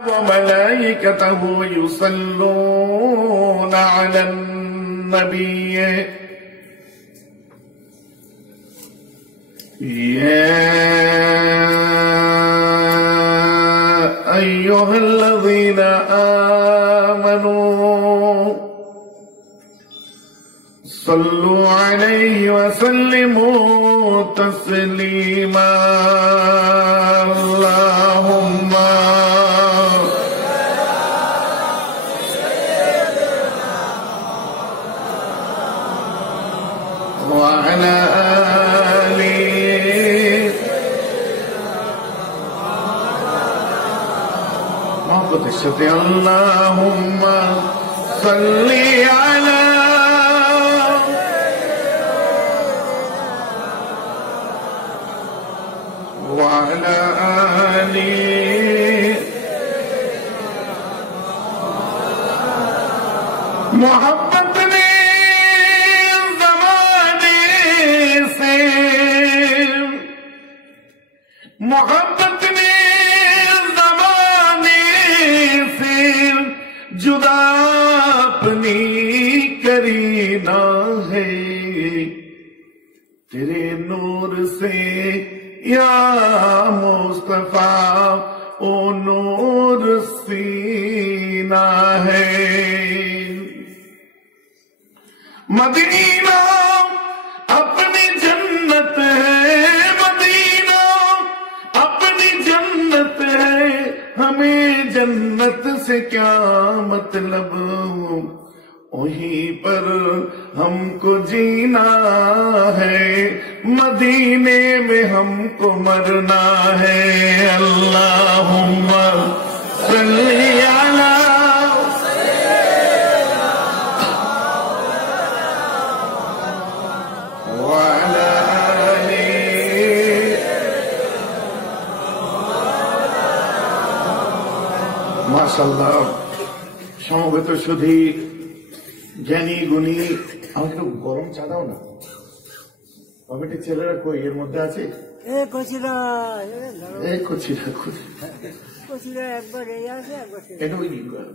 وملائكته يصلون على النبي يا أيها الذين آمنوا صلوا عليه وسلموا تسليما اللهم وعلى آله محبة الشتي اللهم صل على وعلى آله محبت نے मोहब्बत ने ज़माने से जुदा अपनी करी ना है तेरे नूर से या मुस्तफा ओ नूर सीना है मदीना अपनी जन्नत है हमें जन्नत से क्या मतलब वहीं पर हमको जीना है मदीने में हमको मरना है अल्लाहुम्मा सल्ली अला মাশাআল্লাহ সমবেত সুধী জ্ঞানী গুণী আমাকে একটু গরম চা দাও না কমিটির ছেলেরা কই এর মধ্যে আছে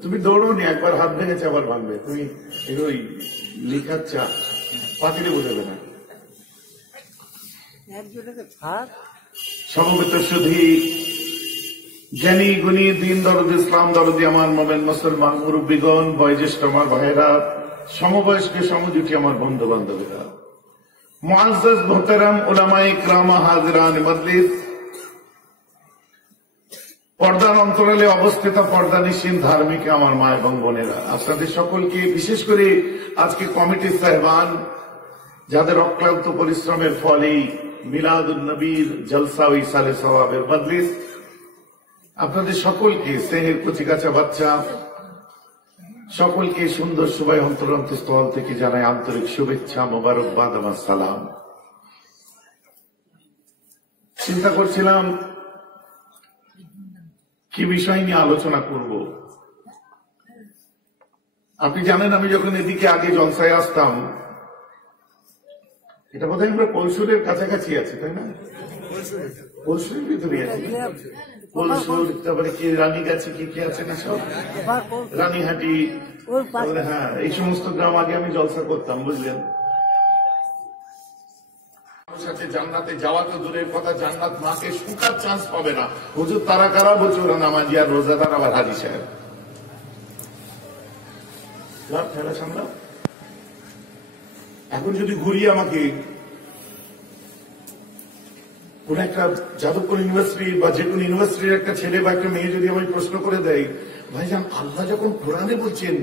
তুমি দৌড়ো নি একবার হাত ভেঙেছে আবার ভাঙবে তুমি ওই লিখার চা পাতিলে বোঝাবে না সমবেত সুধী জ্ঞানী গুণী দিন দরদ ইসলাম দরদি আমার মোমেন মুসলমান মুরব্বীগণ বয়োজ্যেষ্ঠ আমার ভাইয়েরা সমবয়স্ক সমজুটি আমার বন্ধু বান্ধবীরা মুআজ্জাজ মুহতারাম উলামায়ে ইকরাম হাজিরান মজলিস পর্দার অন্তরালে অবস্থিত পর্দানিশীন ধার্মিক আমার মা এবং বোনেরা আপনাদের সকলকে বিশেষ করে আজকে কমিটির সাহেবান যাদের অক্লান্ত পরিশ্রমের ফলেই মিলাদুন নবীর জলসা ও ইসালে সওয়াবের মজলিস আপনাদের সকলকে স্নেহের কচিকাচা বাচ্চা সকলকে সুন্দর সবাই অন্তরস্থল থেকে জানাই আন্তরিক শুভেচ্ছা মোবারকবাদ আমার সালাম চিন্তা করছিলাম কি বিষয় নিয়ে আলোচনা করব আপনি জানেন আমি যখন এদিকে আগে জলসায় আসতাম এটা বোধহয় আমরা পলসুরের কাছাকাছি আছি তাই না পলসুরের ভিতরে আছি পলসুর তারপরে কি রানীগাছি কি আছে না সব রানীহাটি হ্যাঁ এই সমস্ত গ্রাম আগে আমি জলসা করতাম বুঝলেন সাথে জান্নাতে যাওয়া তো দূরের কথা জান্নাত মাকে শুকার চান্স পাবে না হুজুর তারা কারা বলছে ওরা নামাজি আর রোজাদার আবার হাজি সাহেব ঠেলা সামলাও এখন যদি ঘুরিয়ে আমাকে কোন একটা যাদবপুর ইউনিভার্সিটি বা যে কোনো ইউনিভার্সিটির একটা ছেলে বা একটা মেয়ে যদি আমায় প্রশ্ন করে দেয় ভাইজান আল্লাহ যখন কোরআনে বলছেন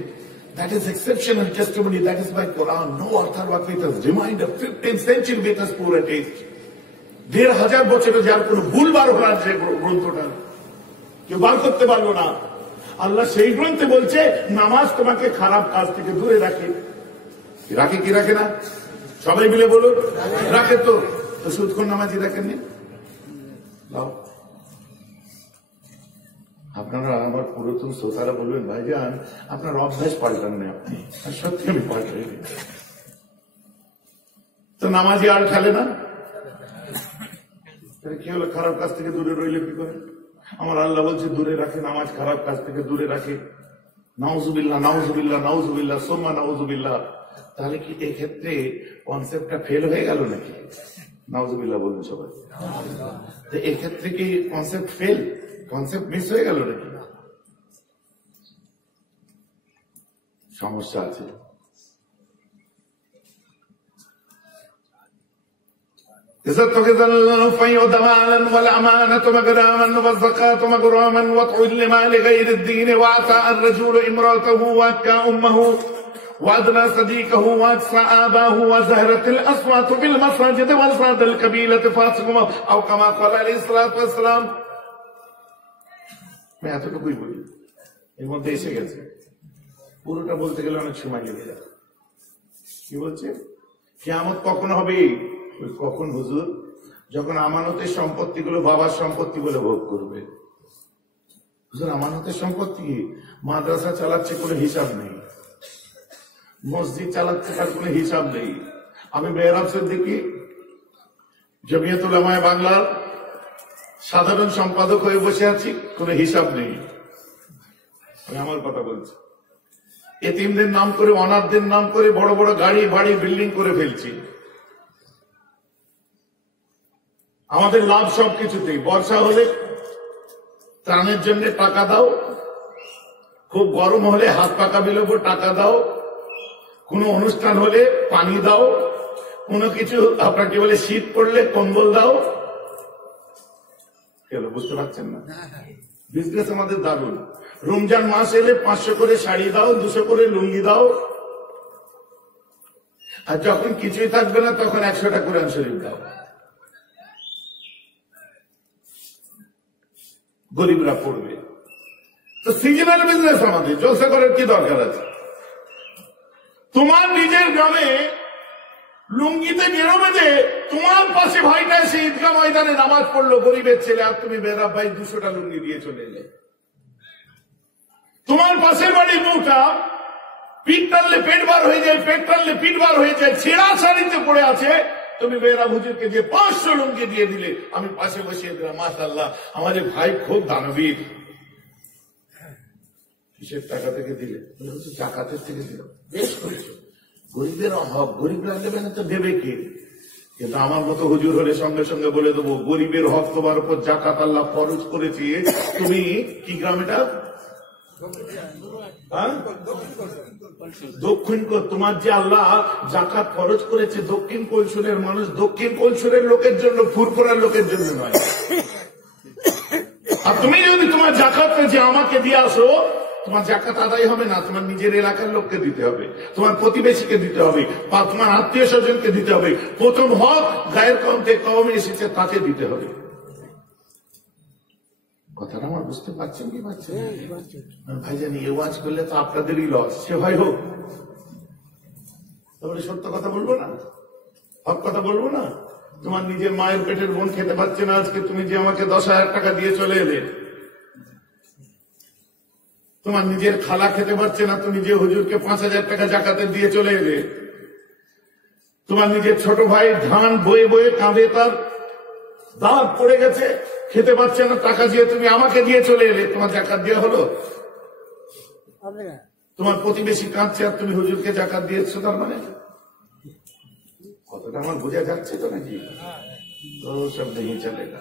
that is exceptional testimony that is by Quran no author what with us reminder 15th century with us poor at age 1500 বছরে যার কোনো ভুল বার হওয়ার যে গ্রন্থটা কেউ বার করতে পারলো না আল্লাহ সেই গ্রন্থে বলছে নামাজ তোমাকে খারাপ কাজ থেকে দূরে রাখে রাখে কি রাখে না সবাই মিলে বলুন রাখে তো সুদখোর নামাজি রাখেননি আপনারা আমার পুরাতন শ্রোতারা বলবেন ভাইজান আপনার অভ্যাস পাল্টান না আপনি সত্যি আমি পাল্টাই তো নামাজি আর খেলে না কি হলো খারাপ কাজ থেকে দূরে রইলে কি করে আমার আল্লাহ বলছে দূরে রাখে, নামাজ খারাপ কাজ থেকে দূরে রাখে। নাউজুবিল্লাহ, নাউজুবিল্লাহ, নাউজুবিল্লাহ, সোম্মা নাউজুবিল্লাহ। তাহলে কি এই ক্ষেত্রে কনসেপ্টটা ফেল হয়ে গেল নাকি? নাউজুবিল্লাহ বলুন সবাই। এই ক্ষেত্রে কি কনসেপ্ট ফেল, কনসেপ্ট মিস হয়ে গেল নাকি? সমস্যা আছে। تتخذ الفيء دوالا والأمانة مغراما والزكاة مغراما وتعلم لغير الدين وعطى الرجل امرأته وأبكى أمه وأدنى صديقه وأقصى آباه وزهرت الأصوات في المساجد وصاد القبيلة فاسقهم أو كما قال عليه الصلاة والسلام। मैं এতটুকুই বলি, এর মধ্যে এসে গেছে। পুরোটা বলতে গেলে অনেক সময় লেগে যাবে। কি বলছে? কিয়ামত কখন হবে? কখন হুজুর? যখন আমানতের সম্পত্তিগুলো বাবার সম্পত্তি বলে ভোগ করবে। হুজুর আমানতের সম্পত্তি? মাদ্রাসা চালাচ্ছে কোনো হিসাব নেই, মসজিদ চালাচ্ছে তার কোনো হিসাব নেই। আমি মেহরাব সিদ্দিকী জমিয়ত উলামায়ে বাংলার সাধারণ সম্পাদক হয়ে বসে আছি, কোনো হিসাব নেই। আমি আমার কথা বলছি। এতিমদের নাম করে, অনাথদের নাম করে বড় বড় গাড়ি বাড়ি বিল্ডিং করে ফেলছি। আমাদের লাভ সবকিছুতেই। বর্ষা হলে ত্রাণের জন্য টাকা দাও, খুব গরম হলে হাত পাকা বিলোপ টাকা দাও, কোনো অনুষ্ঠান হলে পানি দাও, কোনো কিছু আপনার কি বলে শীত পড়লে কম্বল দাও। কেন বুঝতে পারছেন না? বিজনেস আমাদের দারুণ। রমজান মাস এলে 500 করে শাড়ি দাও, 200 করে লুঙ্গি দাও, আর যখন কিছুই থাকবে না তখন 100টা কোরআন শরীফ দাও। গরিবরা পড়বে। তো সিজনাল বিজনেস আমাদের, জলসা করার কি দরকার আছে? তোমার নিজের গ্রামে লুঙ্গিতে বেরোবে যে তোমার পাশে ভাইটা এসে ঈদগাহ ময়দানে নামাজ পড়লো, গরিবের ছেলে, আর তুমি বেরাব ভাই 200টা লুঙ্গি দিয়ে চলে এলে। তোমার পাশের বাড়ির বউটা পিঠ টানলে পেট বার হয়ে যায়, পেট টানলে পিঠ বার হয়ে যায়, ছেঁড়া শাড়িতে পড়ে আছে, তুমি বেরা হুজুরকে যে 500 লুঙ্গি দিয়ে দিলে, আমি পাশে বসিয়ে দিলাম, মাশাআল্লাহ আমাদের ভাই খুব দানবীর। কিসের টাকা থেকে দিলে? জাকাতের থেকে দিল। বেশ করেছো। গরিবের অভাব, গরিবরা দেবে না তো দেবে কে? কিন্তু আমার মতো হুজুর হলে সঙ্গে সঙ্গে বলে দেবো, গরিবের হক তোমার উপর জাকাত আল্লাহ ফরজ করেছে। তুমি কি গ্রামেটা? দক্ষিণ, তোমার যে আল্লাহ জাকাত ফরজ করেছে দক্ষিণ কৈশোরের মানুষ, দক্ষিণ কৈশোরের লোকের জন্য, ফুরফুরার লোকের জন্য নয়। আর তুমি যদি তোমার জাকাতটা যে আমাকে দিয়ে আসো, তোমার জাকাত আদায় হবে না, তোমার নিজের এলাকার লোককে দিতে হবে, তোমার প্রতিবেশীকে দিতে হবে, বা তোমার আত্মীয় স্বজনকে দিতে হবে। প্রথম হক গায়ের কমে এসেছে তাকে দিতে হবে। কথাটা আমার বুঝতে পারছেন কি পারছেন? ভাই জানি এ ওয়াজ করলে তো আপনাদেরই লস, সে ভাই হোক। তাহলে সত্য কথা বলবো না, হক কথা বলবো না? তোমার নিজের মায়ের পেটের বোন খেতে পাচ্ছে না, আজকে তুমি যে আমাকে 10,000 টাকা দিয়ে চলে এলে। তোমার নিজের খালা খেতে পারছে না, তুমি যে হুজুরকে 5,000 টাকা জাকাতের দিয়ে চলে এলে। তোমার নিজের ছোট ভাই ধান বয়ে বয়ে কাঁদে, তার দাঁত পড়ে গেছে, খেতে পারছে না, টাকা দিয়ে তুমি আমাকে দিয়ে চলে এলে, তোমার জাকাত দেওয়া হলো? তোমার প্রতিবেশী কাঁদছে আর তুমি হুজুরকে জাকাত দিয়েছো, তার মানে কতটা আমার বোঝা যাচ্ছে তো নাকি? তো সব দেখে চলে না।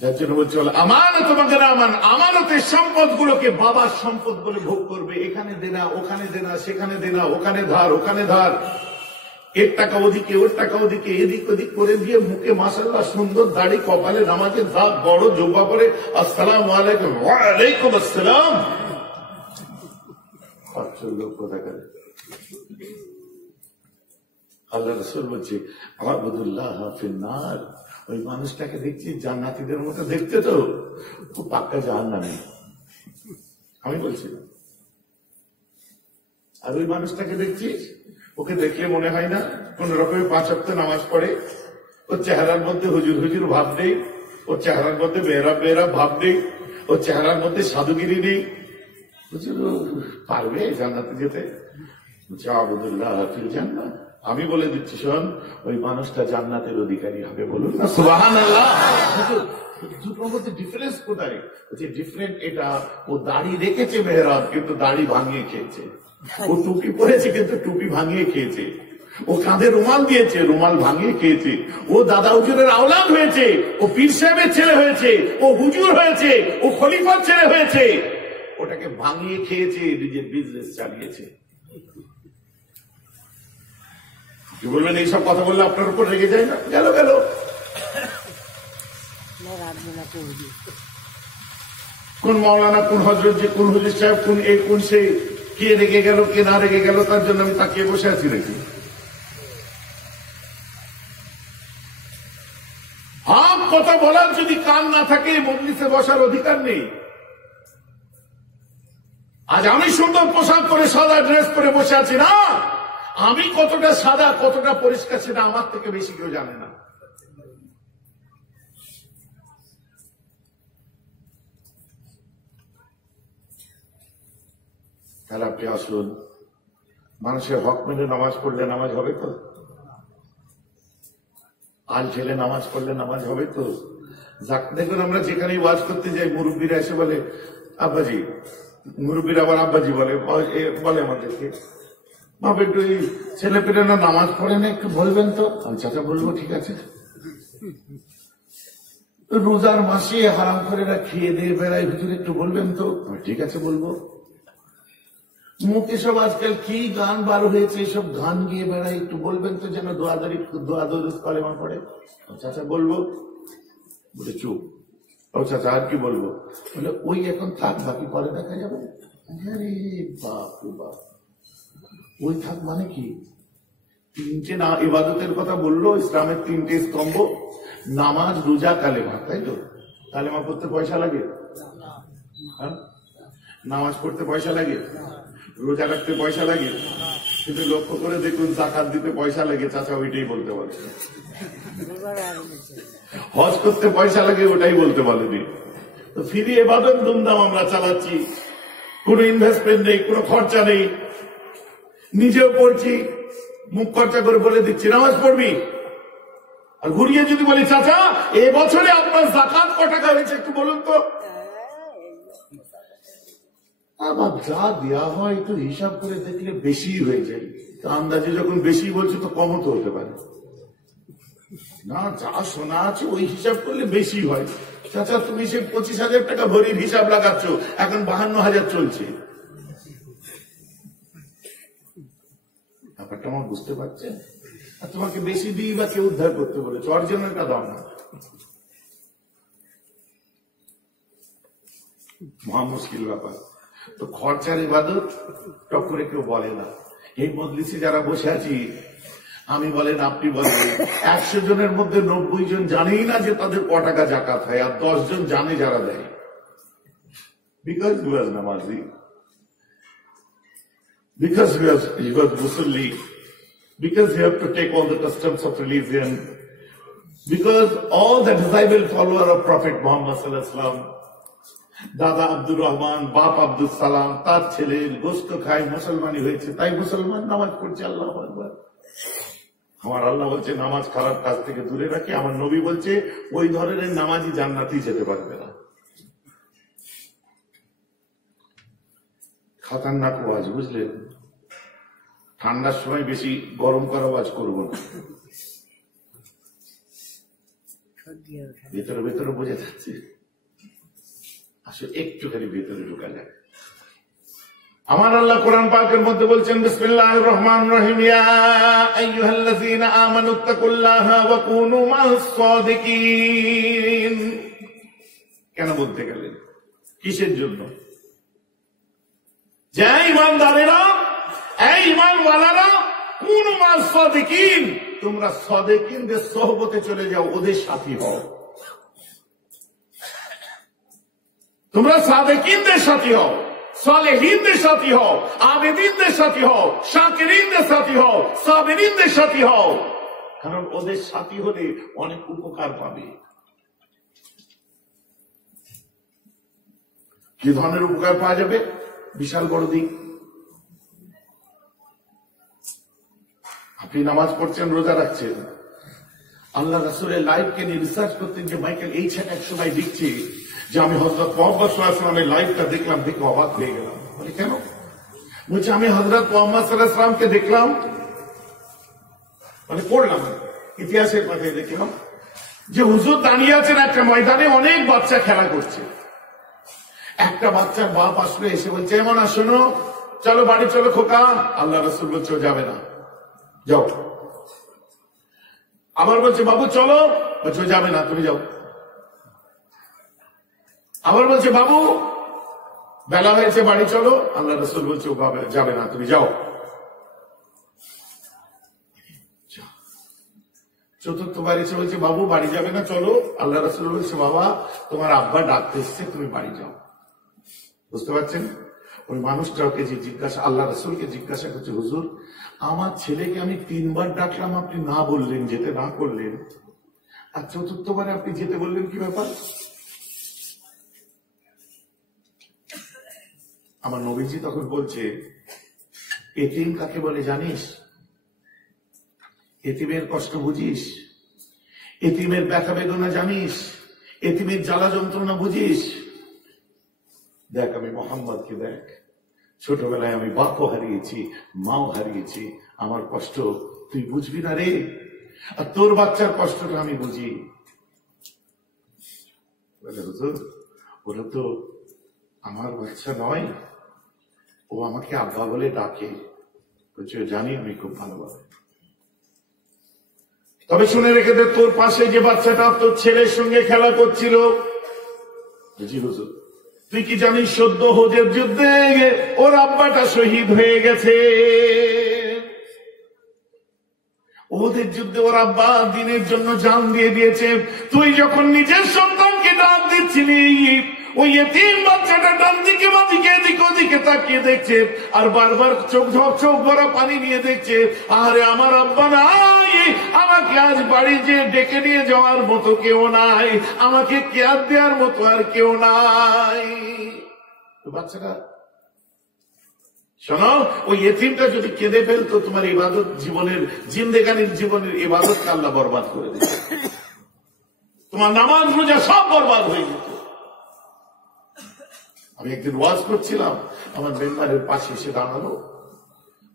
যার জন্য বলছে আমানত মাগরামান, আমানতের সম্পদ গুলোকে বাবার সম্পদ বলে ভোগ করবে। এখানে দেনা, ওখানে দেনা, সেখানে দেনা, ওখানে ধার, ওখানে ধার, এর টাকা ওদিকে, ওর টাকা ওদিকে, এদিক ওদিক করে দিয়ে মুখে মাশাআল্লাহ সুন্দর দাড়ি, কপালে নামাজের দাগ, বড় জুব্বা পরে আসসালামু আলাইকুম, ওয়া আলাইকুম আসসালাম। আল্লাহ রাসূল বলছে আবুদুল্লাহ ফিন্নার, ওই মানুষটাকে দেখছি জান্নাতীদের মতো দেখতে, তো খুব পাক্কা জাহান্নামী। আমি বলছিলাম, আর ওই মানুষটাকে দেখছিস, ওকে দেখলে মনে হয় না কোন রকমের 5 ওয়াক্ত নামাজ পড়ে, ওর চেহারার মধ্যে হুজুর হুজুর ভাব নেই, ওর চেহারার মধ্যে বেহরা বেহরা ভাব নেই, ওর চেহারার মধ্যে সাধুগিরি নেই। হুজুর পারবে জান্নাতে যেতে? আবুদুল্লাহ ফিল জান্নাত, আমি বলে দিচ্ছি, শোন, ওই মানুষটা জান্নাতের অধিকারী হবে। বলুন না সুবহানাল্লাহ। দুটোর মধ্যে ডিফারেন্স কোথায়? যে ডিফারেন্ট এটা, ও দাড়ি রেখেছে মেহরাব, কিন্তু দাড়ি ভাঙিয়ে খেয়েছে। ও টুপি পরেছে, কিন্তু টুপি ভাঙিয়ে খেয়েছে। ও কাঁধে রুমাল দিয়েছে, রুমাল ভাঙিয়ে খেয়েছে। ও দাদা হুজুরের আওলাদ হয়েছে, ও পীর সাহেবের ছেলে হয়েছে, ও হুজুর হয়েছে, ও খলিফার ছেলে হয়েছে। ওটাকে ভাঙিয়ে খেয়েছে, নিজের বিজনেস চালিয়েছে। কি বলবেন? এইসব কথা বললে আপনার উপর রেগে যায় না? গেল গেল। কোন মাওলানা, কোন হজরত, যে কোন হুজুর সাহেব, কোন এই কোন সে, কে রেগে গেল কে না রেগে গেল, তার জন্য আমি তাকিয়ে বসে আছি নাকি? কথা বলার যদি কান না থাকে, মজলিসে বসার অধিকার নেই। আজ আমি সুন্দর পোশাক পরে, সাদা ড্রেস পরে বসে আছি না, আমি কতটা সাদা, কতটা পরিষ্কার সেটা আমার থেকে বেশি কেউ জানে না। তাহলে আপনি আসুন, মানুষের হক মেনে নামাজ পড়লে নামাজ হবে তো? আল ঠেলে নামাজ পড়লে নামাজ হবে তো? দেখুন, আমরা যেখানেই ওয়াজ করতে যাই, মুরব্বীরা এসে বলে আব্বাজি, মুরব্বীরা আবার আব্বাজি বলে আমাদেরকে, বাবা একটু এই ছেলে পেলে না নামাজ পড়ে না, একটু বলবেন তো। আমি চাচা বলবো, ঠিক আছে। রোজার মাসে হারাম করে খেয়ে দিয়ে বেড়ায়, ভিতরে একটু বলবেন তো। ঠিক আছে, বলবো। মুখে সব আজকাল কি গান বার হয়েছে, সব গান গিয়ে বেড়ায়, একটু বলবেন তো, যেন দোয়া দরুদ কালেমা পড়ে। চাচা বলবো। বলে চুপ। ও চাচা আর কি বলবো? বলে ওই এখন থাক, বাকি পরে দেখা যাবে। আরে বাপ রে বাপ, ওই থাক মানে কি? তিনটে না ইবাদতের কথা বললো, ইসলামের তিনটে স্তম্ভ, নামাজ, রোজা, কালেমা, তাই তো? কালেমা পড়তে পয়সা লাগে? হ্যাঁ, নামাজ পড়তে পয়সা লাগে, রোজা রাখতে পয়সা লাগে, কিন্তু লক্ষ্য করে দেখুন, যাকাত দিতে পয়সা লাগে, চাচা ওইটাই বলতে পারে। হজ করতে পয়সা লাগে, ওটাই বলতে পারেনি। তো ফ্রি ইবাদত ধুমধাম আমরা চালাচ্ছি, কোন ইনভেস্টমেন্ট নেই, কোন খরচা নেই, নিজেও পড়ছি, মুখ খরচা করে বলে দিচ্ছি নামাজ পড়বি। আর ঘুরিয়ে যদি বলি, চাচা এবছরে আপনার যাকাত ক টাকা হয়েছে একটু বলুন তো, আবার যা দেওয়া হয় একটু হিসাব করে দেখলে বেশি হয়ে যায়। আন্দাজে যখন বেশি বলছে তো কমও তো হতে পারে না, যা শোনা আছে ওই হিসাব করলে বেশি হয়। চাচা তুমি সে 25,000 টাকা ভরির হিসাব লাগাচ্ছ, এখন 52,000 চলছে। ব্যাপারটা আমার বুঝতে পারছেন? আর তোমাকে বেশি দিই বা কেউ উদ্ধার করতে বলেছে, অর্জনেরটা দাও না, মহা মুশকিল ব্যাপার। তো খরচার ইবাদত টপ করে কেউ বলে না। এই মজলিসে যারা বসে আছি, আমি বলেন আপনি বলেন, 100 জনের মধ্যে 90 জন জানেই না যে তাদের ক টাকা জাকাত হয়, আর 10 জন জানে যারা দেয়। বিকজ he was নামাজি, because he was musalli, because he had to take all the customs of religion, because all the disciple follower of Prophet Muhammad sallallahu alaihi wasallam, দাদা আব্দুর রহমান, বাপ আব্দুল সালাম, তার ছেলে গোস্ত খায়, মুসলমানি হয়েছে, তাই মুসলমান নামাজ পড়ছে। আল্লাহু আকবার। আমার আল্লাহ বলছে নামাজ খারাপ কাজ থেকে দূরে রাখি, আমার নবী বলছে ওই ধরনের নামাজি জান্নাতি যেতে পারবে না। খাতারনাক ওয়াজ, বুঝলেন? ঠান্ডার সময় বেশি গরম করা ওয়াজ করবো না, ভেতরে ভেতরে বোঝা যাচ্ছে, আসলে একটুখানি ভেতরে ঢোকা যায়। আমার আল্লাহ কোরআন পাকের মধ্যে বলছেন, বিসমিল্লাহির রহমানির রহিম, ইয়া আইয়ুহাল্লাযীনা আমানুত্তাকুল্লাহা ওয়া কুনু মা'আস সাদিকিন। কেন বলতে গেলেন? কিসের জন্য? যে ঈমানদারেরা, এই ঈমানওয়ালারা, কুনু মা'আস সাদিকিন, তোমরা সাদিকিনদের সোহবতে চলে যাও, ওদের সাথী হও। তোমরা সাদেকিনদের সাথী হও, সালেহিনদের সাথী হও, আবেদিনদের সাথী হও, শাকিরিনদের সাথী হও, সাবিরিনদের সাথী হও, কারণ ওদের সাথী হলে অনেক উপকার পাবে। কি ধরনের উপকার পাওয়া যাবে? বিশাল বড় দিক। আপনি নামাজ পড়ছেন, রোজা রাখছেন, আল্লাহ রাসূলের লাইফকে নিয়ে রিসার্চ করতেন যে মাইকেল এইখানে এক সময় লিখছে যে আমি হযরত মুহাম্মদ সাল্লাল্লাহু আলাইহি ওয়াসাল্লামের লাইফটা দেখলাম, দেখে অবাক হয়ে গেলাম। বলে কেন? বলছে আমি হযরত মুহাম্মদ সাল্লাল্লাহু আলাইহি ওয়াসাল্লামকে দেখলাম, মানে পড়লাম, ইতিহাসের পাতায় দেখলাম যে হুজুর দাঁড়িয়ে আছেন একটা ময়দানে, অনেক বাচ্চা খেলা করছে। একটা বাচ্চার বাপ আসলে এসে বলছে এমন শোনো, চলো বাড়ি চলো খোকা। আল্লাহ রাসূল বলছে যাবে না, যাও। আবার বলছে বাবু চলো, বলছে যাবে না, তুমি যাও। আবার বলছে বাবু বেলা হয়েছে বাড়ি চলো, আল্লাহ রাসূল বলছে যাবে না, তুমি যাও। চতুর্থবার এসে বলছে বাবু বাড়ি যাবে না, চলো। আল্লাহ রাসূল বলছে বাবা তোমার আব্বা ডাকতে এসছে, তুমি বাড়ি যাও। বুঝতে পারছেন? ওই মানুষটাকে যে জিজ্ঞাসা, আল্লাহ রাসূলকে জিজ্ঞাসা করছে হুজুর আমার ছেলেকে আমি 3 বার ডাকলাম, আপনি না বললেন, যেতে না করলেন, আর চতুর্থবারে আপনি যেতে বললেন, কি ব্যাপার? আমার নবীজি তখন বলছে এতিম কাকে বলে জানিস? এতিমের কষ্ট বুঝিস? এতিমের ব্যথা বেদনা জানিস? এতিমের জ্বালা যন্ত্রণা বুঝিস? দেখ আমি মোহাম্মদকে দেখ, ছোটবেলায় আমি বাপও হারিয়েছি, মাও হারিয়েছি, আমার কষ্ট তুই বুঝবি না রে, আর তোর বাচ্চার কষ্টটা আমি বুঝি। হুজুর ওরা তো আমার বাচ্চা নয়, ও আমাকে আব্বা বলে ডাকে। বলছে জানি আমি খুব ভালোভাবে, তবে শুনে রেখে দে তোর পাশে যে বাচ্চাটা তোর ছেলের সঙ্গে খেলা করছিল, জি হুজুর তুই কি জানিস সদ্য হোজের যুদ্ধে ওর আব্বাটা শহীদ হয়ে গেছে। ওদের যুদ্ধে ওর আব্বা দিনের জন্য জান দিয়ে দিয়েছে। তুই যখন নিজের সন্তানকে ডাক দিচ্ছিলি, ওই এতিম বাচ্চাটা ডান দিকে বাদিকে এদিকে ওদিকে তাকিয়ে দেখছে, আর বারবার চোখ ভরা পানি নিয়ে দেখছে, আরে আমার আব্বা নাই, আমাকে আজ বাড়ি যে ডেকে নিয়ে যাওয়ার মতো কেউ নাই, আমাকে কেয়ার দেওয়ার মতো আর কেউ নাই। তো বাচ্চাটা শোনো, ওই এতিমটা যদি কেঁদে ফেলতো তোমার ইবাদত জীবনের, জিন্দেগানির জীবনের ইবাদতকে আল্লাহ বরবাদ করে দিত, তোমার নামাজ রোজা সব বরবাদ হয়ে যেত। আমি একদিন ওয়াজ করছিলাম, আমার মেম্বারের পাশে এসে দাঁড়ালো,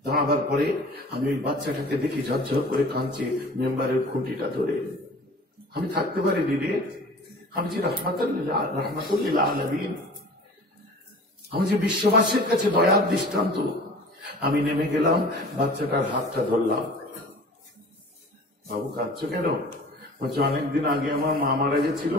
দাঁড়াবার পরে আমি ওই বাচ্চাটাকে দেখি ঝরঝর করে কাঁদছে, মেম্বারের খুঁটিটা ধরে। আমি থাকতে পারিনি রে, আমি যে রাহমাতুল্লিল আলামিন, আমি যে বিশ্ববাসীর কাছে দয়ার দৃষ্টান্ত। আমি নেমে গেলাম, বাচ্চাটার হাতটা ধরলাম। বাবু কাঁদছো কেন? বলছে অনেকদিন আগে আমার মা মারা গেছিল,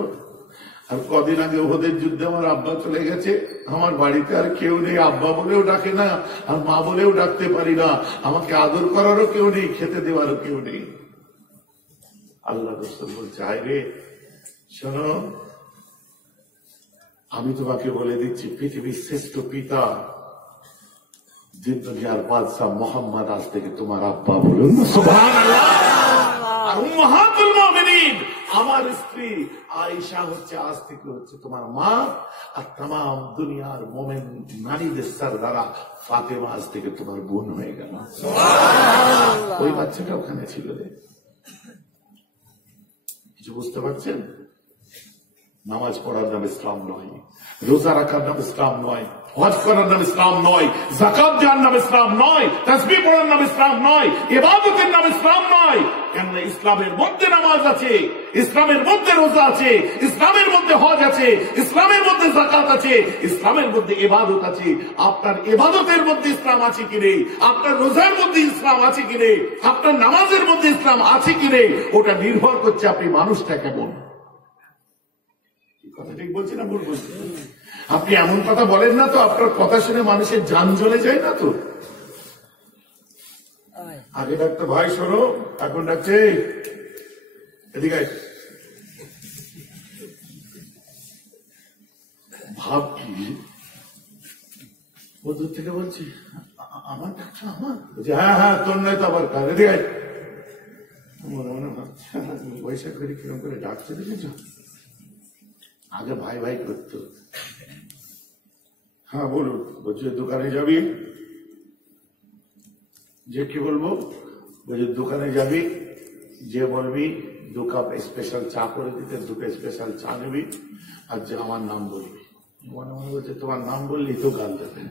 আর কদিন আগে ওদের যুদ্ধে আমার আব্বা চলে গেছে, আমার বাড়িতে আর কেউ নেই, আব্বা বলেও ডাকে না আর মা বলেও ডাকতে পারি না, আমাকে আদর করারও কেউ নেই, খেতে দেওয়ারও কেউ নেই। আল্লাহ রাসূল বলছে আয় রে শোনো, আমি তোমাকে বলে দিচ্ছি পৃথিবীর শ্রেষ্ঠ পিতা জিন্দগিয়ার বাদশাহ মোহাম্মদ আজ থেকে তোমার আব্বা। বলুন সুবহানাল্লাহ। আর উম্মাহাতুল মুমিনিন আমার স্ত্রী আয়েশা হচ্ছে আজ থেকে হচ্ছে তোমার মা, আর তাম দুনিয়ার মোমেন নারীদের সরদারা ফাতেমা আজ থেকে তোমার বোন হয়ে গেল। ওই বাচ্চাটা ওখানে ছিল রে। কিছু বুঝতে পারছেন? নামাজ পড়ার নাম ইসলাম নয়, রোজা রাখার নাম ইসলাম নয়, হজ করার নাম ইসলাম নয়, যাকাত দেওয়ার নাম ইসলাম নয়, তাসবিহ পড়ার নাম ইসলাম নয়, ইবাদতের নাম ইসলাম নয়। কেননা ইসলামের মধ্যে নামাজ আছে, ইসলামের মধ্যে রোজা আছে, ইসলামের মধ্যে হজ আছে, ইসলামের মধ্যে যাকাত আছে, ইসলামের মধ্যে ইবাদত আছে। আপনার ইবাদতের মধ্যে ইসলাম আছে কি নেই, আপনার রোজার মধ্যে ইসলাম আছে কি নেই, আপনার নামাজের মধ্যে ইসলাম আছে কি নেই, ওটা নির্ভর করছে আপনি মানুষটা কেমন। কথা ঠিক বলছি না ভুল বলছি? আপনি এমন কথা বলেন না তো আপনার কথা শুনে মানুষের জান জ্বলে যায় না তো? আগে ডাক্তার ভাই শোনো, এখন ডাকছে এদিকে ভাব কি ও দূর থেকে বলছি আমার ডাক্তার আমার, হ্যাঁ হ্যাঁ তোর নয় তো আবার কার, এদিকে মনে মনে ভাবছে পয়সা করে কিরম করে ডাকতে দেখেছ। আগে ভাই ভাই করতো। হ্যাঁ বলুন। বলছে দোকানে যাবি, যে কি বলবো, বলছি দোকানে যাবি, যে বলবি 2 কাপ স্পেশাল চা করে দিতে, 2 স্পেশাল চা নিবি, আর যে আমার নাম বলবি। মনে মনে বলছে তোমার নাম বললেই তো গাল দেবে।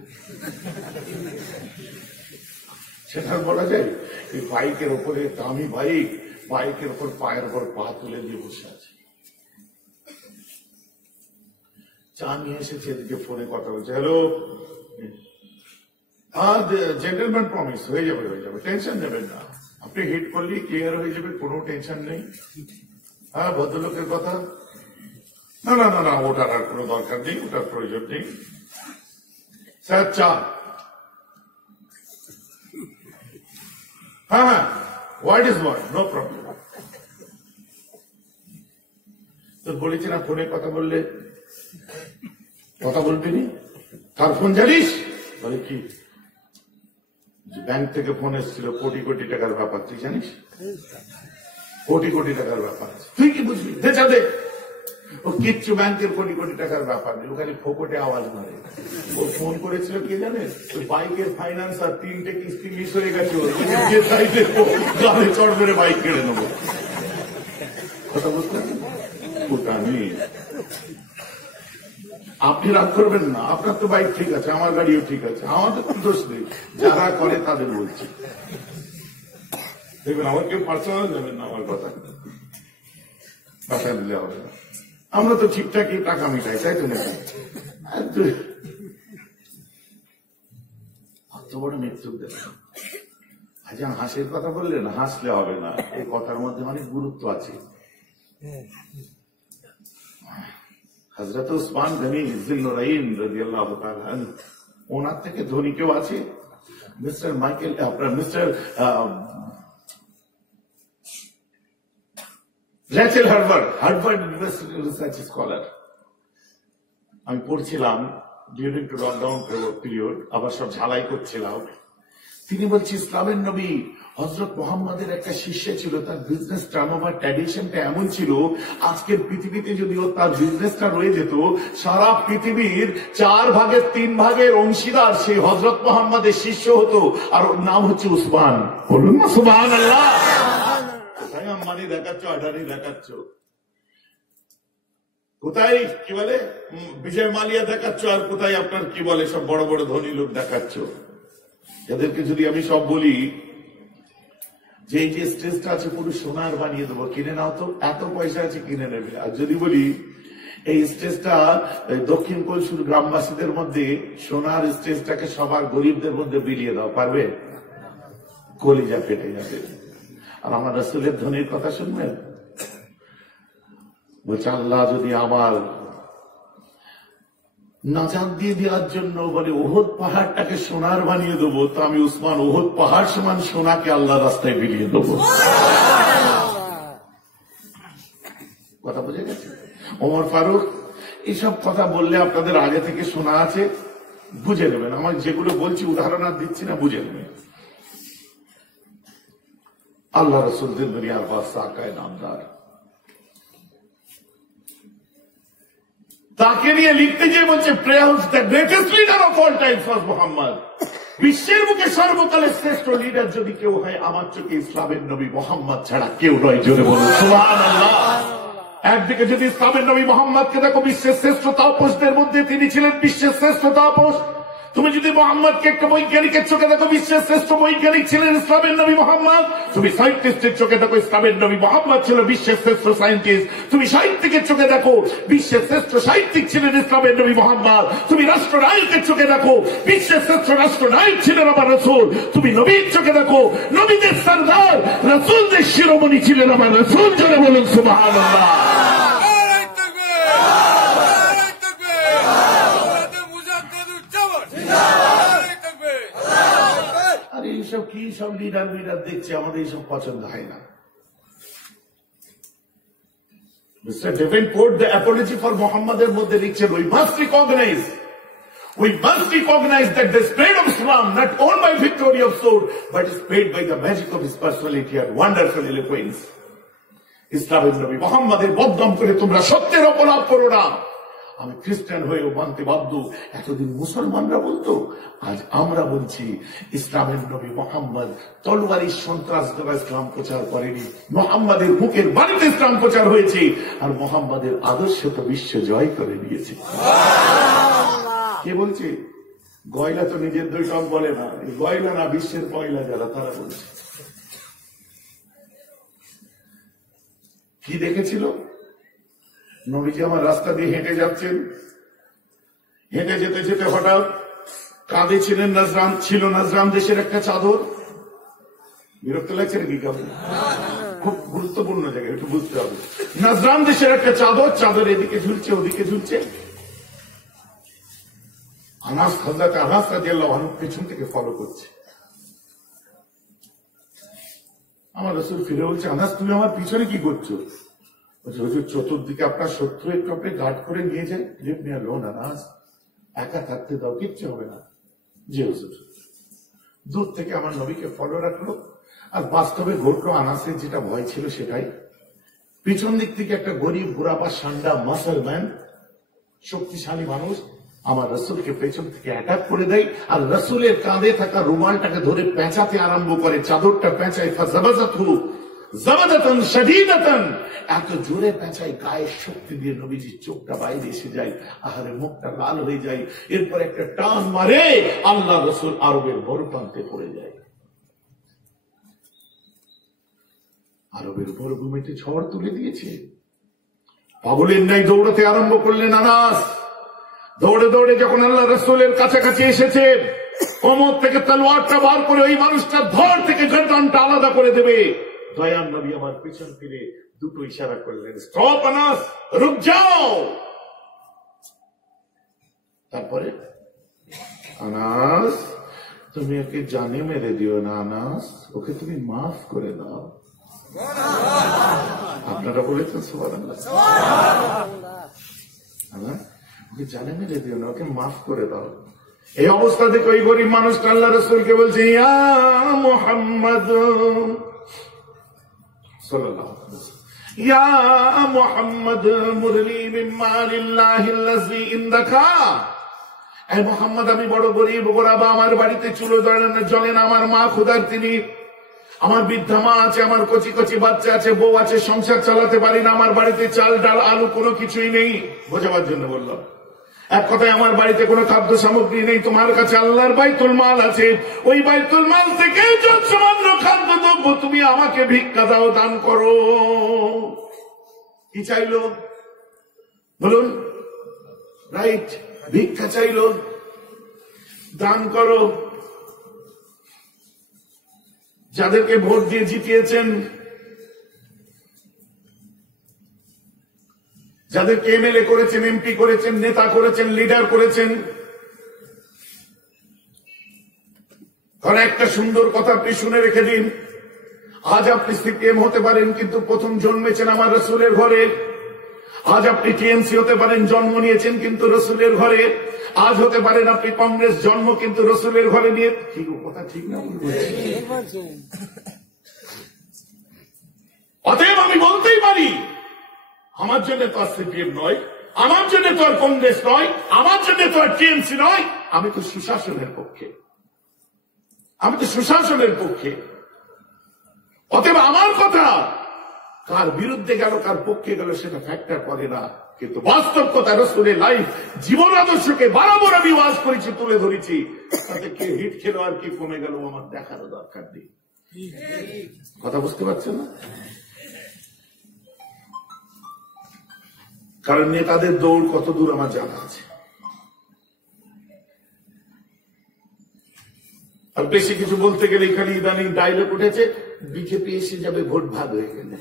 সেটা বলা যায়? এই বাইকের ওপরে, দামি বাইক, বাইকের ওপর পায়ের ওপর পা তুলে দিয়ে বসে আছে। চা নিয়ে এসেছে, এদিকে ফোনে কথা বলছে, হ্যালো, জেন্টলম্যান প্রমিস, হয়ে যাবে, টেনশন নেবেন না, আপনি হিট করলেই ক্লিয়ার হয়ে যাবে, কোনো টেনশন নেই। হ্যাঁ, ভদ্রলোকের কথা, না না না না, ওটার আর কোনো দরকার নেই, ওটার প্রয়োজন নেই। স্যার চা, হ্যাঁ হ্যাঁ, what is what, no problem. তো বলেছি না, ফোনে কথা বললে কথা বলবি নি, কার ফোন জানিস? বলে কি? ব্যাংক থেকে ফোন এসেছিল, কোটি কোটি টাকার ব্যাপার, তুই জানিস? কোটি কোটি টাকার ব্যাপার, তুই কি বুঝবি? দে চা দে। ও কিচ্ছু ব্যাংকের কোটি কোটি টাকার ব্যাপার নেই, ওখানে ফোকটে আওয়াজ মারে। ও ফোন করেছিল কে জানে? বাইকের ফাইন্যান্স আর 3টে কিস্তি মিস হয়ে গেছে, গাড়ি চড় করে বাইক কেড়ে নেবো। কথা বুঝলেন? ওটা নেই। আপনি রাগ করবেন না, আপনার তো বাইক ঠিক আছে, আমার গাড়িও ঠিক আছে, আমাদের তো দোষ নেই, যারা করে তাদের বলছি। দেখবেন আমার কেউ পার্সোনাল যাবেন না, আমার কথা বাসা দিলে হবে না। আমরা তো ঠিকঠাকই টাকা মিটাই, তাই তো নাকি? অত বড় মৃত্যু দেখেন। আচ্ছা, হাসির কথা বললেন, হাসলে হবে না, এই কথার মধ্যে অনেক গুরুত্ব আছে। হযরত উসমান গনি জিল্লুরাইন রাদিয়াল্লাহু তাআলা আনহু, ওনার থেকে ধনী কেউ আছে? মিস্টার মাইকেল, আপনার mister Rachel Harvard university research scholar. আমি পড়ছিলাম ডিউরিং টু লকডাউন পিরিয়ড, আবার সব ঝালাই করছিলাম। তিনি বলছে ইসলামের নবী হযরত মুহাম্মদের একটা শিষ্য ছিল, তার বিজনেস টার্নওভার ট্র্যাডিশনটা এমন ছিল, আজকের পৃথিবীতে যদিও তার বিজনেসটা রয়ে যেত, সারা পৃথিবীর 4/3 অংশীদার সেই হযরত মুহাম্মদের শিষ্য হতো, আর ওর নাম হচ্ছে উসমান। বলুন না সুবহানাল্লাহ। কোথায় আম্বানি দেখাচ্ছ, আডানি দেখাচ্ছ, কোথায় কি বলে বিজয় মালিয়া দেখাচ্ছ, আর কোথায় আপনার কি বলে সব বড় বড় ধনী লোক দেখাচ্ছ। এদেরকে যদি আমি সব বলি যে এই যে স্টেজটা আছে পুরো সোনার বানিয়ে দেবো, কিনে নাও তো, এত পয়সা আছে কিনে নেবে। আর যদি বলি এই স্টেজটা দক্ষিণ কলসুর গ্রামবাসীদের মধ্যে সোনার স্টেজটাকে সবার গরিবদের মধ্যে বিলিয়ে দাও, পারবে? কলিজা ফেটে যাবে। আর আমার রাসূলের ধনীর কথা শুনবেন, বলছে আল্লাহ যদি আমার নাজাত দিয়ে দেওয়ার জন্য বলে উহুদ পাহাড়টাকে সোনার বানিয়ে দেবো, তো আমি উসমান উহুদ পাহাড় সমান সোনাকে আল্লাহ রাস্তায় বিলিয়ে দেবো। কথা বুঝে গেছে? ওমর ফারুক এইসব কথা বললে আপনাদের আগে থেকে শোনা আছে, বুঝে নেবেন। আমার যেগুলো বলছি উদাহরণ আর দিচ্ছি না, বুঝে নেবেন। আল্লাহ রাসূল দিন দুনিয়ার বাদশাহ কায় নামদার, তাকে নিয়ে লিখতে গিয়ে বলছে prayers the greatest leader of all times was Muhammad. বিশ্বের বুকে সর্বকালের শ্রেষ্ঠ লিডার যদি কেউ হয়, আমার চোখে ইসলামের নবী মুহাম্মদ ছাড়া কেউ নয়। জোরে বলুন সুবহানাল্লাহ। একদিকে যদি ইসলামের নবী মুহাম্মদকে দেখো, বিশ্বের শ্রেষ্ঠ তাপসদের মধ্যে তিনি ছিলেন বিশ্বের শ্রেষ্ঠ তাপস। তুমি যদি মোহাম্মদকে একটা বৈজ্ঞানিকের চোখে দেখো, বিশ্বের শ্রেষ্ঠ বৈজ্ঞানিক ছিলেন ইসলামের নবী মুহাম্মদ। তুমি সায়েন্টিস্টের চোখে দেখো, ইসলামের নবী মুহাম্মদ ছিল বিশ্বের শ্রেষ্ঠ সায়েন্টিস্ট। তুমি সাহিত্যিকের চোখে দেখো, বিশ্বের শ্রেষ্ঠ সাহিত্যিক ছিলেন ইসলামের নবী মুহাম্মদ। তুমি রাষ্ট্রনায়কের চোখে দেখো, বিশ্বের শ্রেষ্ঠ রাষ্ট্রনায়ক ছিলেন আমার রাসূল। তুমি নবীর চোখে দেখো, নবীদের সরদার রাসূলদের শিরোমণি ছিলেন আমার রাসূল। জোরে বলুন সুবহানাল্লাহ। আরে এইসব কি সব লিডার দেখছি, আমাদের এইসব পছন্দ হয় না। Mister Davenport the Apology for মুহাম্মাদের মধ্যে লিখছেন, we must recognize that the spread of Islam not owned by victory of sword but is spread by the magic of his personality and wonderful eloquence. ইসলামের নবী মুহাম্মাদের বদনাম করে তোমরা সত্যের অপলাপ করো না। আমি খ্রিস্টান হয়েও মানতে বাধ্য। এতদিন মুসলমানরা বলতো, আজ আমরা বলছি ইসলামের নবী মোহাম্মদ তলোয়ারি সন্ত্রাস দ্বারা ইসলাম প্রচার করেনি, মোহাম্মদের বুকের বাড়িতে ইসলাম প্রচার হয়েছে, আর মোহাম্মদের আদর্শ তো বিশ্ব জয় করে দিয়েছে। কে বলছে? গয়লা তো নিজের দৈশক বলে না, গয়লা না, বিশ্বের পয়লা যারা, তারা বলছে। কি দেখেছিল? নবীজি আমার রাস্তা দিয়ে হেঁটে যাচ্ছেন, হেঁটে যেতে যেতে হঠাৎ কাঁধে ছিলেন নাজরান, ছিল নাজরান দেশের একটা চাদর। বিরক্ত লাগছে নাকি? খুব গুরুত্বপূর্ণ জায়গা, একটু বুঝতে হবে। নাজরান দেশের একটা চাদর, চাদর এদিকে ঝুলছে ওদিকে ঝুলছে। আনাস, হযরত আনাস রাদিয়াল্লাহু আনহু পেছন থেকে ফলো করছে। আমার রাসূল ফিরে বলছে, আনাস তুমি আমার পিছনে কি করছো? হুজুর চতুর্দিকে আপনার শত্রু, একটু আপনি গার্ড করে নিয়ে যান। লিভ মি অ্যালোন আনাস, একা থাকতে দাও, কিচ্ছু হবে না। জি হুজুর। দূর থেকে আমার নবীকে ফলো রাখলো, আর বাস্তবে ঘটলো আনাসের যেটা ভয় ছিল সেটাই। পিছন দিক থেকে একটা গরিব বুড়াপা সান্ডা মুসলমান শক্তিশালী মানুষ আমার রসুলকে পেছন থেকে অ্যাটাক করে দেয়, আর রসুলের কাঁধে থাকা রুমালটাকে ধরে পেঁচাতে আরম্ভ করে, চাদরটা পেঁচায়, জাবাদাতান শাদীদাতান, এত জোরে পেঁচায় গায়ের শক্তি দিয়ে নবীজির চোখটা বাইরে এসে যায়, আহারে মুখটা লাল হয়ে যায়। এরপর একটা টান মারে, আল্লাহ রসুল আরবের মরুপ্রান্তে পড়ে যায়। আরবের মরুভূমিতে ঝড় তুলে দিয়েছে। পাগলের ন্যায় দৌড়াতে আরম্ভ করলেন আনাস। দৌড়ে দৌড়ে যখন আল্লাহ রসুলের কাছাকাছি এসেছে, কোমর থেকে তলোয়ারটা বার করে ওই মানুষটার ধর থেকে গর্দানটা আলাদা করে দেবে, দয়ার নবী আমার পিছন ফিরে দুটো ইশারা করলেন, স্টপ আনাস, রুক যাও। তারপরে, আনাস তুমি ওকে জানে মেরে দিও না, আনাস ওকে তুমি মাফ করে দাও। আপনারা বলেছেন সুবহানাল্লাহ, ওকে জানে মেরে দিও না, ওকে মাফ করে দাও। এই অবস্থা থেকে ওই গরিব মানুষটা আল্লাহ রাসূলকে বলছে, ইয়া মুহাম্মদ সাল্লাল্লাহু আলাইহি ওয়াসাল্লাম, ইয়া মুহাম্মদ মুরলি মিন মালিল্লাহিল্লাযী ইনদাকা। এই মুহাম্মদ আমি বড় গরিব, গোরাবা, আমার বাড়িতে চুলো জ্বলে না, আমার মা ক্ষুধার তিনি, আমার বৃদ্ধা মা আছে, আমার কচি কচি বাচ্চা আছে, বউ আছে, সংসার চালাতে পারি না, আমার বাড়িতে চাল ডাল আলু কোনো কিছুই নেই। বোঝাবার জন্য বললাম, এক কথায় আমার বাড়িতে কোনো খাদ্য সামগ্রী নেই। তোমার কাছে আল্লাহর বাইতুল মাল আছে, ওই বাইতুল মাল থেকে যত সামান্য খাদ্য দ্রব্য তুমি আমাকে ভিক্ষা দাও, দান করো। কি চাইলো বলুন? রাইট, ভিক্ষা চাইলো, দান করো। যাদেরকে ভোট দিয়ে জিতিয়েছেন, যাদেরকে এমএলএ করেছেন, এমপি করেছেন, নেতা করেছেন, লিডার করেছেন, কারণ একটা সুন্দর কথা আপনি শুনে রেখে দিন। আজ আপনি সিপিএম হতে পারেন, কিন্তু প্রথম জন্মেছেন আমার রসুলের ঘরে। আজ আপনি টিএমসি হতে পারেন, জন্ম নিয়েছেন কিন্তু রসুলের ঘরে। আজ হতে পারেন আপনি কংগ্রেস, জন্ম কিন্তু রসুলের ঘরে নিয়ে। কি কথা ঠিক না? অতএব আমি বলতেই পারি, আমার জন্য তো আর সিপিএম নয়, আমার জন্য তো আর কংগ্রেস নয়, আমার জন্য তো আর টিএমসি নয়, আমি তো সুশাসনের পক্ষে, আমি তো সুশাসনের পক্ষে। অতএব আমার কথা কার বিরুদ্ধে গেল, কার পক্ষে গেল, সেটা ফ্যাক্টর করে না, কিন্তু বাস্তব কথা রসুলের লাইফ, জীবন আদর্শকে বরাবর আমি ওয়াজ করেছি, তুলে ধরেছি। তাতে কে হিট খেলো আর কি কমে গেল আমার দেখারও দরকার নেই। কথা বুঝতে পারছেন না? কারণ নেতাদের দৌড় কত দূর আমার জানা আছে। আর বেশি কিছু বলতে গেলে এখানে ইদানিং ডায়লগ উঠেছে, বিজেপি এসে যাবে ভোট ভাগ হয়ে গেলে।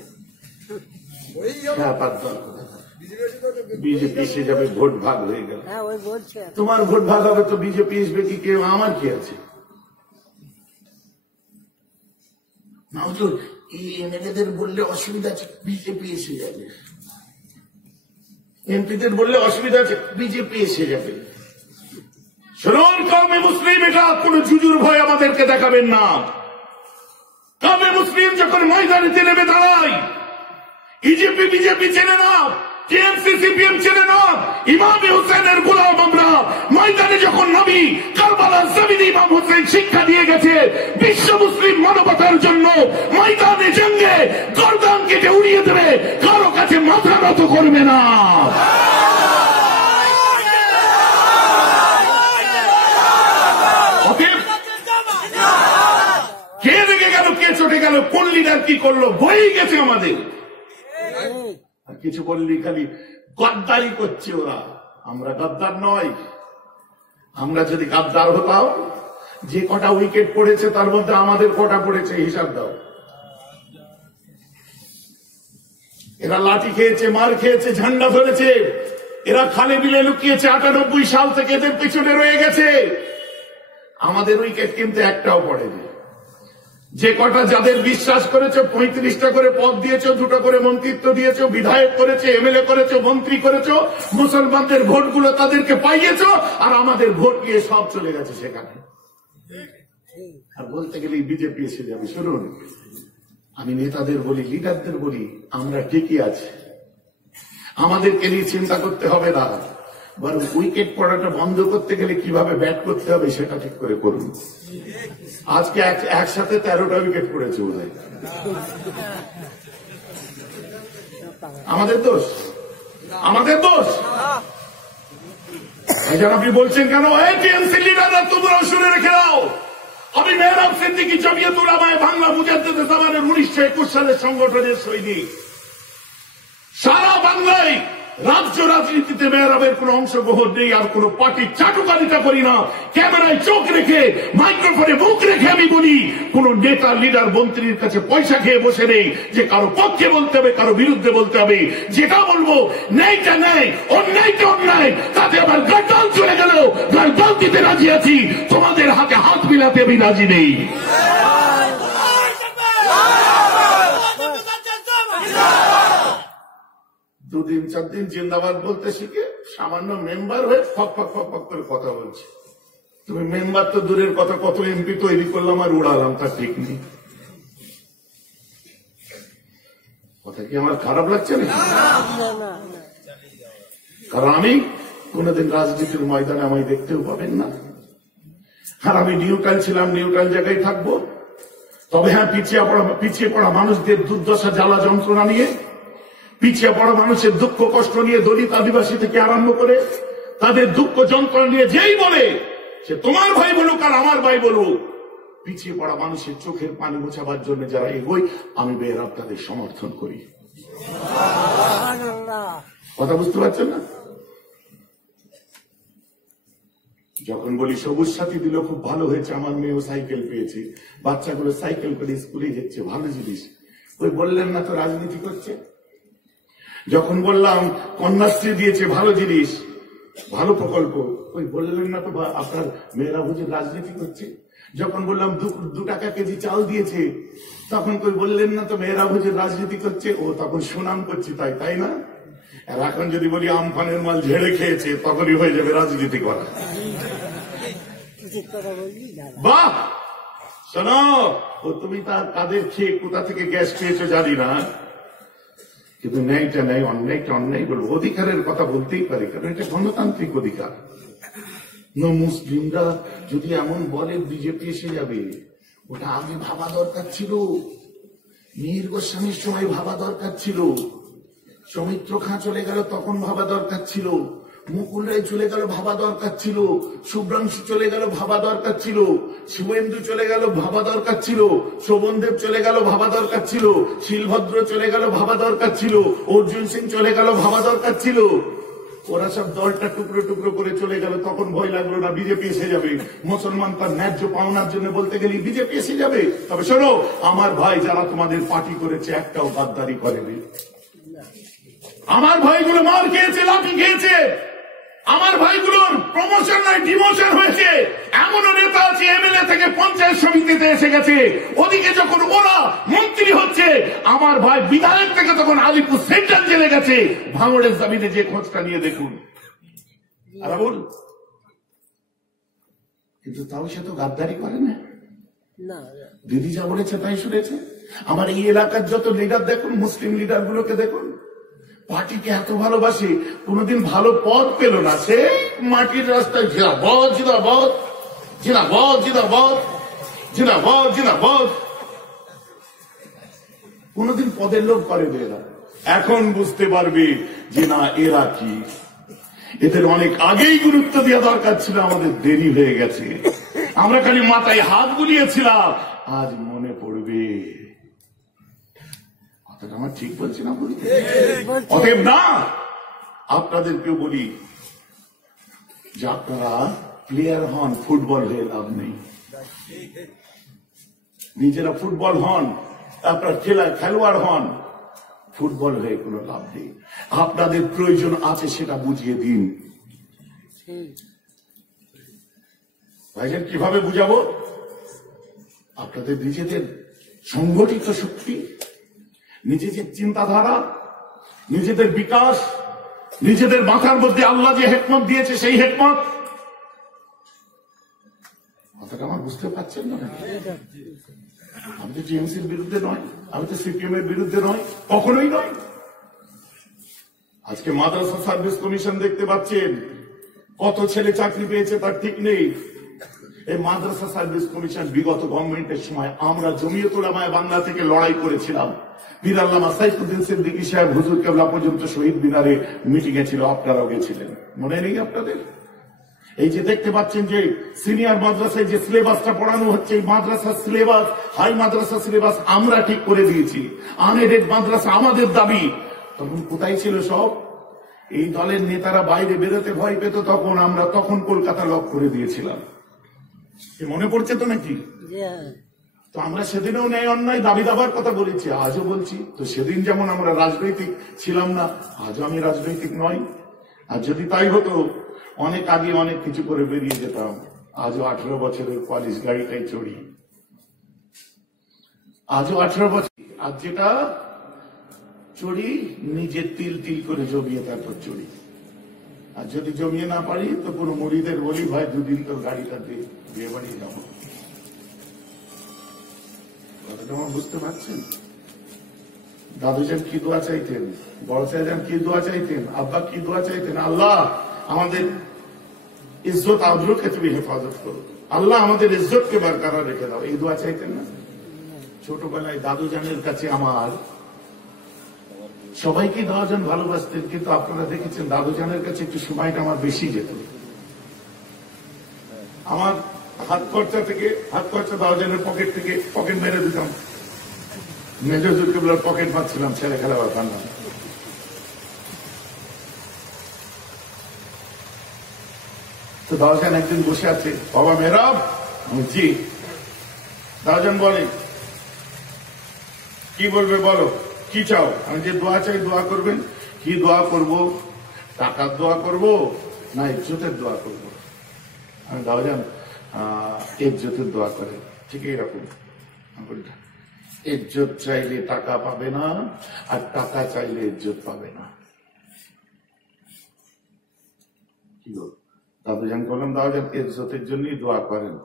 বিজেপি এসে যাবে ভোট ভাগ হয়ে গেল। তোমার ভোট ভাগ হবে তো বিজেপি আসবে কি কেউ, আমার কি আছে? না তো এমএলএদের বললে অসুবিধা আছে, বিজেপি এসে যাবে। এমপিদের বললে অসুবিধা আছে, বিজেপি এসে যাবে। শুনুন কওমে মুসলিম, এটা কোন জুজুর ভয় আমাদেরকে দেখাবেন না। কওমে মুসলিম যখন ময়দানে নেমে দাঁড়ায়, বিজেপি চেনে না, টিএমসি সিপিএম ছেড়ে না, ইমাম হোসেনের গোলাম আমরা। ময়দানে যখন নবী কারবালার জমিনে ইমাম হোসেন শিক্ষা দিয়ে গেছে বিশ্ব মুসলিম মানবতার জন্য, ময়দানে জঙ্গে গর্দান কেটে উড়িয়ে দেবে, কারো কাছে মাথা নত করবে না। কে রেগে গেল, কে চটে গেল, কোন লিডার কি করলো, বই গেছে আমাদের। কিছু বললি খালি গদ্দারি করছে ওরা, আমরা গদ্দার নয়। আমরা যদি গদ্দার হতাম, যে কটা উইকেট পড়েছে তার মধ্যে আমাদের কটা পড়েছে হিসাব দাও। এরা লাঠি খেয়েছে, মার খেয়েছে, ঝান্ডা ধরেছে, এরা খালে বিলে লুকিয়েছে 98 সাল থেকে এদের পিছনে রয়ে গেছে। আমাদের উইকেট কিন্তু একটাও পড়েনি। যে কটা যাদের বিশ্বাস করেছে, 35টা করে পদ দিয়েছ, 2টা করে মন্ত্রিত্ব দিয়েছ, বিধায়ক করেছে, এমএলএ করেছ, মন্ত্রী করেছ, মুসলমানদের ভোটগুলো তাদেরকে পাইয়েছ, আর আমাদের ভোট নিয়ে সব চলে গেছে সেখানে। আর বলতে গেলে বিজেপি এসে যাবে। শুনুন, আমি নেতাদের বলি, লিডারদের বলি, আমরা ঠিকই আছি, আমাদেরকে নিয়ে চিন্তা করতে হবে না। বরং উইকেট পড়াটা বন্ধ করতে গেলে কিভাবে ব্যাট করতে হবে সেটা ঠিক করে করুন। আজকে একসাথে 13টা উইকেট পড়েছে বোধহয়। আমাদের দোষ, আমাদের দোষ। এখন আপনি বলছেন কেন? টিএমসি লিডাররা তোমরাও শুনে রেখে দাও, আমি মেহরাব সিদ্দিকী জমিয়তুল উলামায়ে বাংলা মুজাদ্দিদে জামানের 1921 সালের সংগঠনের সৈনিক। সারা বাংলায় রাজ্য রাজনীতিতে মেহরাবের কোন অংশগ্রহণ নেই, আর কোন পার্টির চাটুকারিতা করি না। ক্যামেরায় চোখ রেখে, মাইক্রোফোনে মুখ রেখে আমি বলি, কোন নেতা লিডার মন্ত্রীর কাছে পয়সা খেয়ে বসে নেই যে কারো পক্ষে বলতে হবে, কারো বিরুদ্ধে বলতে হবে। যেটা বলবো ন্যায়টা ন্যায়, অন্যায়টা অন্যায়। তাতে আমার গার্ডাল চলে গেল, গার্ডাল দিতে রাজি আছি, তোমাদের হাতে হাত মিলাতে আমি রাজি নেই। দুদিন 4 দিন জিন্দাবাদ বলতে শিখে সামান্য মেম্বার হয়ে ফক ফক ফক ফক করে কথা বলছে। তুমি মেম্বার তো দূরের কথা, কত এমপি তৈরি করলাম আর উড়ালাম, তা ঠিক নেই। কথা কি আমার খারাপ লাগছে না? কারণ আমি কোনদিন রাজনীতির ময়দানে আমায় দেখতেও পাবেন না। আর আমি নিউট্রাল ছিলাম, নিউট্রাল জায়গায় থাকবো। তবে হ্যাঁ, পিছিয়ে পড়া মানুষদের দুর্দশা জ্বালা যন্ত্রণা নিয়ে, পিছিয়ে পড়া মানুষের দুঃখ কষ্ট নিয়ে, দলিত আদিবাসী থেকে আরম্ভ করে তাদের দুঃখ যন্ত্রণা নিয়ে যেই বলে, সে তোমার ভাই বলুক আর আমার ভাই বলুক, পিছিয়ে পড়া মানুষের চোখের পানি মোছাবার জন্য যারা এগোয়, আমি মেহরাব তাদের সমর্থন করি। কথা বুঝতে পারছেন না? যখন বলি সবুজ সাথী দিল খুব ভালো হয়েছে, আমার মেয়েও সাইকেল পেয়েছে, বাচ্চাগুলো সাইকেল করে স্কুলে যাচ্ছে, ভালো জিনিস। ওই বললেন না তো রাজনীতি করছে। যখন বললাম কন্যাশ্রী দিয়েছে, ভালো জিনিস, ভালো প্রকল্প, ওই বললেন না তো আপনার মেয়েরা বুঝে রাজনীতি করছে। যখন বললাম 2 টাকা কেজি চাল দিয়েছে, তখন কই বললেন না তো মেয়েরা বুঝে রাজনীতি করছে। ও তখন সুনাম করছি, তাই তাই না? আর এখন যদি বলি আমফানের মাল ঝেড়ে খেয়েছে, তখনই হয়ে যাবে রাজনীতি করা। বাহ, শোনো, ও তুমি তার কাদের খেয়ে কোথা থেকে গ্যাস খেয়েছো জানি না, কিন্তু ন্যায়টা ন্যায়, অন্যায়টা অন্যায় বলবো। অধিকারের কথা বলতেই পারি, কারণ এটা গণতান্ত্রিক অধিকার। মুসলিমরা যদি এমন বলে বিজেপি এসে যাবে, ওটা আগে ভাবা দরকার ছিল। মীর গোস্বামীর সময় ভাবা দরকার ছিল, সৌমিত্র খাঁ চলে গেল তখন ভাবা দরকার ছিল, মুকুল রায় চলে গেল ভাবা দরকার ছিল, শুভ্রাংশু চলে গেল ভাবা দরকার ছিল, শুভেন্দু চলে গেল ভাবা দরকার ছিল, শোভনদেব চলে গেল ভাবা দরকার ছিল, শিলভদ্র চলে গেল ভাবা দরকার ছিল, অর্জুন সিং চলে গেল ভাবা দরকার ছিল। ওরা সব দলটা টুকরো টুকরো করে চলে গেল, তখন ভয় লাগলো না বিজেপি এসে যাবে। মুসলমান তার ন্যায্য পাওনার জন্য বলতে গেলে বিজেপি এসে যাবে। তবে শোনো, আমার ভাই যারা তোমাদের পার্টি করেছে, একটাও গাদ্দারি করেনি। আমার ভাইগুলো মার খেয়েছে, লাঠি খেয়েছে, আমার ভাইগুলোর প্রমোশন নয় ডিমোশন হয়েছে। এমনও নেতা আছে এমএলএ থেকে পঞ্চায়েত সমিতিতে এসে গেছে, ওদিকে যখন ওরা মন্ত্রী হচ্ছে, আমার ভাই বিধায়ক থেকে তখন আলিপুর সেন্ট্রাল জেলে গেছে। ভাঙড়ের জমিনে যে খোঁজটা নিয়ে দেখুন। আর বল, কিন্তু তাও সে তো গাদ্দারি করে না। দিদি যা বলেছে তাই শুনেছে। আমার এই এলাকার যত লিডার দেখুন, মুসলিম লিডার গুলোকে দেখুন, পার্টিকে এত ভালোবাসে, কোনোদিন ভালো পদ পেল না, সে মাটির রাস্তায় জিন্দাবাদ জিন্দাবাদ জিন্দাবাদ জিন্দাবাদ জিন্দাবাদ জিন্দাবাদ, কোনোদিন পদের লোভ করে না। এখন বুঝতে পারবে যে না এরা কি, এদের অনেক আগেই গুরুত্ব দেওয়া দরকার ছিল, আমাদের দেরি হয়ে গেছে। আমরা খালি মাথায় হাত বুলিয়েছিলাম, আজ মনে পড়বে। কথাটা আমার ঠিক বলছি না? বলতে অতএব না, আপনাদেরকেও বলি যে আপনারা প্লেয়ার হন, ফুটবল হয়ে লাভ নেই। নিজেরা ফুটবল হন, আপনার খেলোয়াড় হন, ফুটবল হয়ে কোনো লাভ নেই। আপনাদের প্রয়োজন আছে সেটা বুঝিয়ে দিন। ভাইজান কিভাবে বুঝাবো? আপনাদের নিজেদের সংগঠিত শক্তি, নিজেদের চিন্তাধারা, নিজেদের বিকাশ, নিজেদের মাথার মধ্যে আল্লাহ যে হিকমত দিয়েছে সেই হিকমত, কথাটা আমার বুঝতে পারছেন না? আমি তো টিএমসির বিরুদ্ধে নয়, আমি তো সিপিএম এর বিরুদ্ধে নয়, কখনোই নয়। আজকে মাদ্রাসা সার্ভিস কমিশন দেখতে পাচ্ছেন, কত ছেলে চাকরি পেয়েছে তার ঠিক নেই। এই মাদ্রাসা সার্ভিস কমিশন বিগত গভর্নমেন্টের সময় আমরা জমিয়ত উলামায়ে বাংলা থেকে লড়াই করেছিলাম। পীর আল্লামা সাইফুদ্দিন সিদ্দিকী সাহেব হুজুর কেবলা পর্যন্ত শহীদ মিনারে মিটিং এ ছিল, আপনারাও গেছিলেন, মনে নেই আপনাদের? এই যে দেখতে পাচ্ছেন যে সিনিয়র মাদ্রাসায় যে সিলেবাসটা পড়ানো হচ্ছে, এই মাদ্রাসা সিলেবাস, হাই মাদ্রাসা সিলেবাস আমরা ঠিক করে দিয়েছি। আনএডেড মাদ্রাসা আমাদের দাবি। তখন কোথায় ছিল সব? এই দলের নেতারা বাইরে বেরোতে ভয় পেত, তখন কলকাতা লক করে দিয়েছিলাম। মনে পড়ছে তো নাকি? তো আমরা সেদিনও ন্যায় অন্যায় দাবি দাবার কথা বলেছি, আজও বলছি। তো সেদিন যেমন আমরা রাজনৈতিক ছিলাম না, আজও আমি রাজনৈতিক নই। আর যদি তাই হতো, অনেক আগে অনেক কিছু করে বেরিয়ে যেতাম। আজও 18 বছরের কলেজ গাড়িটাই চড়ি, আজও 18 বছর। আর যেটা চড়ি নিজে তিল তিল করে জমিয়ে তারপর চড়ি। আর যদি জমিয়ে না পারি তো কোনো মুড়িদের বলি, ভাই দুদিন তোর গাড়িটা দিয়ে বিয়ে বাড়ি যাবো। কথাটা আমার বুঝতে পারছেন? দাদুজান কি দোয়া চাইতেন, বড় চাইজান কি দোয়া চাইতেন, আব্বা কি দোয়া চাইতেন? আল্লাহ আমাদের ইজ্জত আবরুকে তুমি হেফাজত করো, আল্লাহ আমাদের ইজ্জতকে বরকরার রেখে দাও, এই দোয়া চাইতেন না? ছোটবেলায় দাদুজানের কাছে আমার সবাইকে দাদুজান ভালোবাসতেন, কিন্তু আপনারা দেখেছেন দাদুজানের কাছে একটু সময়টা আমার বেশি যেত। আমার হাত খরচা দাদুজানের পকেট থেকে পকেট মেরে দিতাম। মেজর জুকেবলার পকেট মারছিলাম ছেলে খেলা ব্যাপার না। তো দাদুজান একদিন বসে আছে, বাবা মেহরাব, জি। দাদুজান বলে, কি বলবে বলো, কি চাও? আমি যে দোয়া চাই দোয়া করবেন। কি দোয়া করব? টাকার দোয়া করব না ইজ্জতের দোয়া করব? আমি দাদুজান ইজ্জতের দোয়া করে। ঠিক এইরকম ইজ্জত চাইলে টাকা পাবে না, আর টাকা চাইলে ইজ্জত পাবে না। কি বল? দাদুজান বললাম, দাদুজান ইজ্জতের জন্যই দোয়া করেন।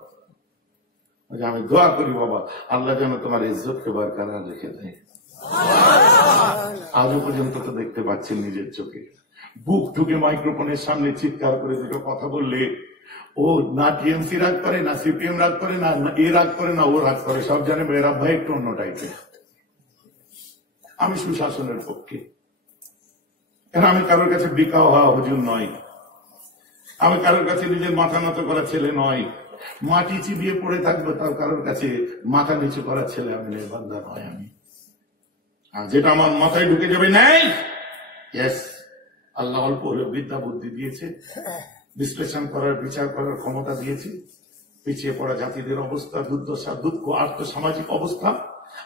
আমি দোয়া করি বাবা, আল্লাহ যেন তোমার ইজ্জতকে বরকরার রেখে দেয়। আজও পর্যন্ত তো দেখতে পাচ্ছেন নিজের চোখে। বুক ঢুকে মাইক্রোফোনের সামনে চিৎকার করে দুটো কথা বললে ও না টিএমসি রাগ করে, না সিপিএম রাগ করে, না এ রাগ করে, না ও রাগ করে, সব জানে মেয়েরা ভাই একটু অন্য টাইপের। আমি সুশাসনের পক্ষে, কারণ আমি কারোর কাছে বিকা হওয়া হুজুর নয়, আমি কারোর কাছে নিজের মাথা নত করা ছেলে নয়, মাটি চিবিয়ে পড়ে থাকবে তার কারোর কাছে মাথা নিচু করা ছেলে আমি নয়, বান্দা নয় আমি। যেটা আমার মাথায় ঢুকে যাবে নেই, ইয়েস, আল্লাহ অল্প হলে বিদ্যা বুদ্ধি দিয়েছে, বিশ্লেষণ করার বিচার করার ক্ষমতা দিয়েছে। পিছিয়ে পড়া জাতিদের অবস্থা, দুর্দশা, দুঃখ, আর্থসামাজিক অবস্থা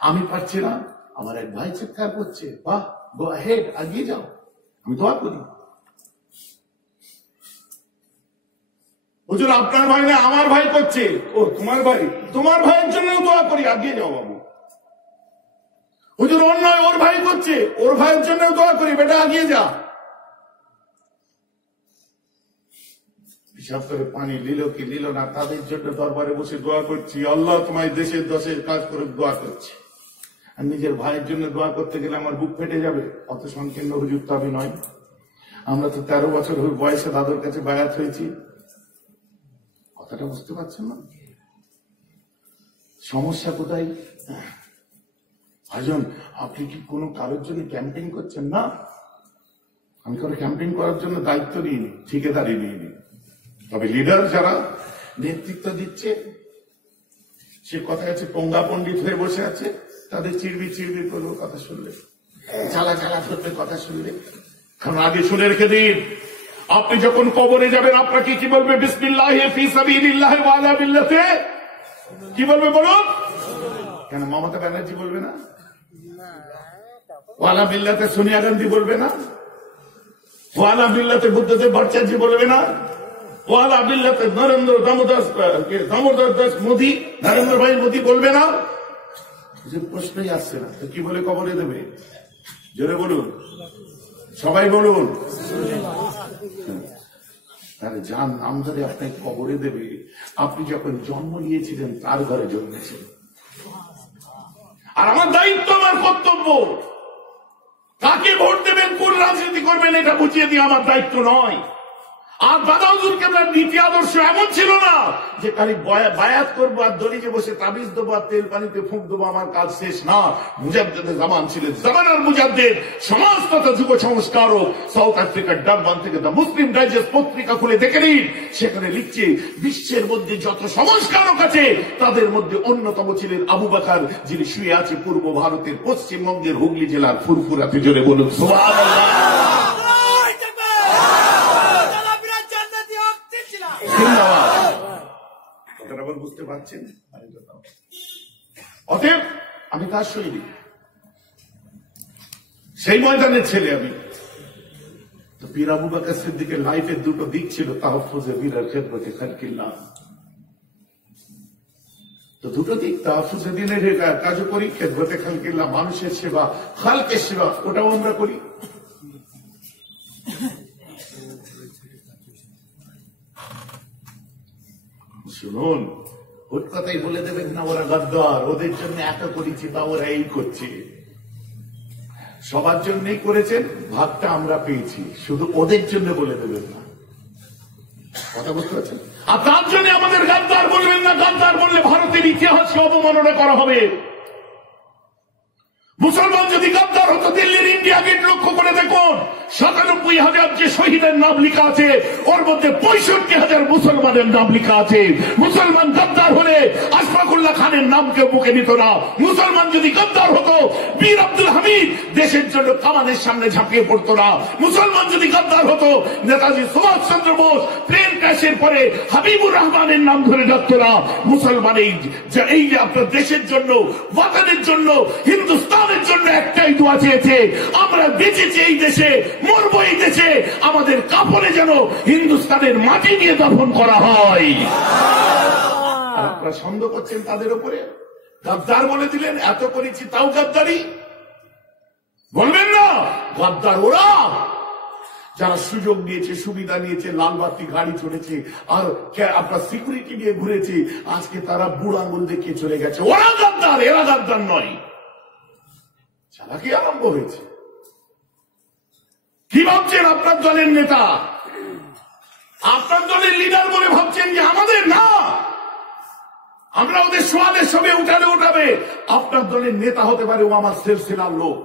আমি পারছি না, আমার এক ভাই চিৎকার করছে, বাহ, গো হেড, এগিয়ে যাও, আমি দোয়া করি। হুজুর আপনার ভাই না আমার ভাই করছে, ও তোমার ভাই, তোমার ভাইয়ের জন্য দোয়া করি, এগিয়ে যাও বাবু। হুজুর ওর নয়, ওর ভাই করছে, ওর ভাইয়ের জন্য দোয়া করি, বেটা এগিয়ে যা। হিসাব করে পানি নিল কি নিল না, তাদের জন্য দরবারে বসে দোয়া করছি, আল্লাহ তোমার দেশের দশের কাজ করে দোয়া করছি। আর নিজের ভাইয়ের জন্য দোয়া করতে গেলে আমার বুক ফেটে যাবে। অত সংকীর্ণ হুজুর তো আমি নয়। আমরা তো 13 বছর বয়সে দাদুর কাছে বায়াত হয়েছি। কথাটা বুঝতে পারছেন না? সমস্যা কোথায়? ভাইজান, আপনি কি কোনো কারোর জন্য ক্যাম্পেইন করছেন? না, আমি কোনো ক্যাম্পেইন করার জন্য দায়িত্ব নিইনি, ঠিকাদারি নিইনি। তবে লিডার যারা নেতৃত্ব দিচ্ছে, সে কথা আছে পঙ্গা পণ্ডিত হয়ে বসে আছে, তাদের চিড়বি চিড়বি করবো কথা শুনলে, চালা চালা করবে কথা শুনলে। কারণ আগে শুনে রেখে দিন, আপনি যখন কবরে যাবেন আপনাকে কি বলবে? বিসমিল্লাহি ফি সাবিলিল্লাহি ওয়া আলা মিল্লাতে। কি বলবে বলুন? কেন মমতা ব্যানার্জি বলবে না? ওয়ালা মিল্লাতে সোনিয়া গান্ধী বলবে না? ওয়ালা মিল্লাতে বুদ্ধদেব ভট্টাচার্য বলবে না? ওয়ালা মিল্লাতে নরেন্দ্র দামোদর দাস মোদী, নরেন্দ্র ভাই মোদী বলবে না? যে প্রশ্নই আসছে না, তো কি বলে কবরে দেবে? জোরে বলুন, সবাই বলুন। তাহলে যার নাম ধরে আপনাকে কবরে দেবে, আপনি যখন জন্ম নিয়েছিলেন তার ঘরে জন্মেছেন। আর আমার দায়িত্ব, আমার কর্তব্য, কাকে ভোট দেবেন, কোন রাজনীতি করবেন, এটা বুঝিয়ে দিয়ে আমার দায়িত্ব নয়। আর দাদা হুজুর কেবলার নীতি আদর্শ এমন ছিল না যে খালি বায়াত করবো আর দড়িতে বসে তাবিজ দেবো আর তেল পানিতে ফুঁক দেবো, আমার কাজ শেষ না। মুজাদ্দেদের জামান ছিলেন, জামানার মুজাদ্দেদ, সমাজ তথা যুব সংস্কারক। সাউথ আফ্রিকার ডারবান থেকে দ্য মুসলিম ডাইজেস্ট পত্রিকা খুলে দেখে নিন, সেখানে লিখছে বিশ্বের মধ্যে যত সংস্কারক আছে তাদের মধ্যে অন্যতম ছিলেন আবু বকর, যিনি শুয়ে আছে পূর্ব ভারতের পশ্চিমবঙ্গের হুগলি জেলার ফুরফুরাতে। জোরে বলুন সুবহানাল্লাহ। বুঝতে পারছেন? অতএব আমি তার সৈনিক, সেই ময়দানের ছেলে আমি। তো পীর আবু বকর সিদ্দিকের লাইফের দুটো দিক ছিল, তাহফুজে বীরের খেদমতে খালকিল্লাহ। তো দুটো দিক, তাহফুজে দ্বীনের কাজও করি, খেদমতে খালকিল্লাহ মানুষের সেবা, খালকের সেবা, ওটাও আমরা করি। শুনুন, ওর কথাই বলে দেবেন না ওরা গদ্দার, ওদের জন্য এত করেছি তা ওরা এই করছে। সবার জন্যই করেছেন, ভাগটা আমরা পেয়েছি, শুধু ওদের জন্য বলে দেবেন না। কথা বুঝতে পারছেন? আর তার জন্য আমাদের গদ্দার বলবেন না। গদ্দার বললে ভারতের ইতিহাসকে অবমাননা করা হবে। মুসলমান যদি গদ্দার হতো, দিল্লির ইন্ডিয়া গেট লক্ষ্য করে দেখুন, ৯৭,০০০ যে শহীদের নাম লেখা আছে ওর মধ্যে ৬৫,০০০ মুসলমানের নাম লেখা আছে। মুসলমান গদ্দার হলে আশফাকুল্লাহ খানের নাম কেউ মুখে নিত না। মুসলমান যদি গদ্দার হতো, বীর আব্দুল হামিদ দেশের জন্য কামানের সামনে ঝাঁপিয়ে পড়তো না। মুসলমান যদি গদ্দার হতো, নেতাজি সুভাষচন্দ্র বোস প্লেন ক্র্যাশের পরে হাবিবুর রহমানের নাম ধরে ডাকতো না। মুসলমান এই যে আপনার দেশের জন্য, ওয়াতানের জন্য, হিন্দুস্তানের জন্য একটাই দোয়া চেয়েছে, আমরা বেঁচেছি এই দেশে, মরবো এই দেশে, আমাদের কাপড়ে যেন হিন্দুস্তানের মাটি নিয়ে দাফন করা হয়। আপনারা সন্দেহ করছেন তাদের উপরে? গদ্দার বলে দিলেন, এত করেছি তাও গদ্দারি বলবেন না? গদ্দার ওরা যারা সুযোগ নিয়েছে, সুবিধা নিয়েছে, লালবাতি গাড়ি চড়েছে, আর আপনার সিকিউরিটি নিয়ে ঘুরেছে, আজকে তারা বুড়ো আঙুল দেখিয়ে চলে গেছে। ওরা গদ্দার, এরা গদ্দার নয়। চালাকি আরম্ভ হয়েছে। কি ভাবছেন আপনার দলের নেতা, আপনার দলের লিডার বলে ভাবছেন যে আমাদের না, আমরা ওদের সোয়ালের সবে উঠাবে। আপনার দলের নেতা হতে পারে ও আমার সিলসিলার লোক।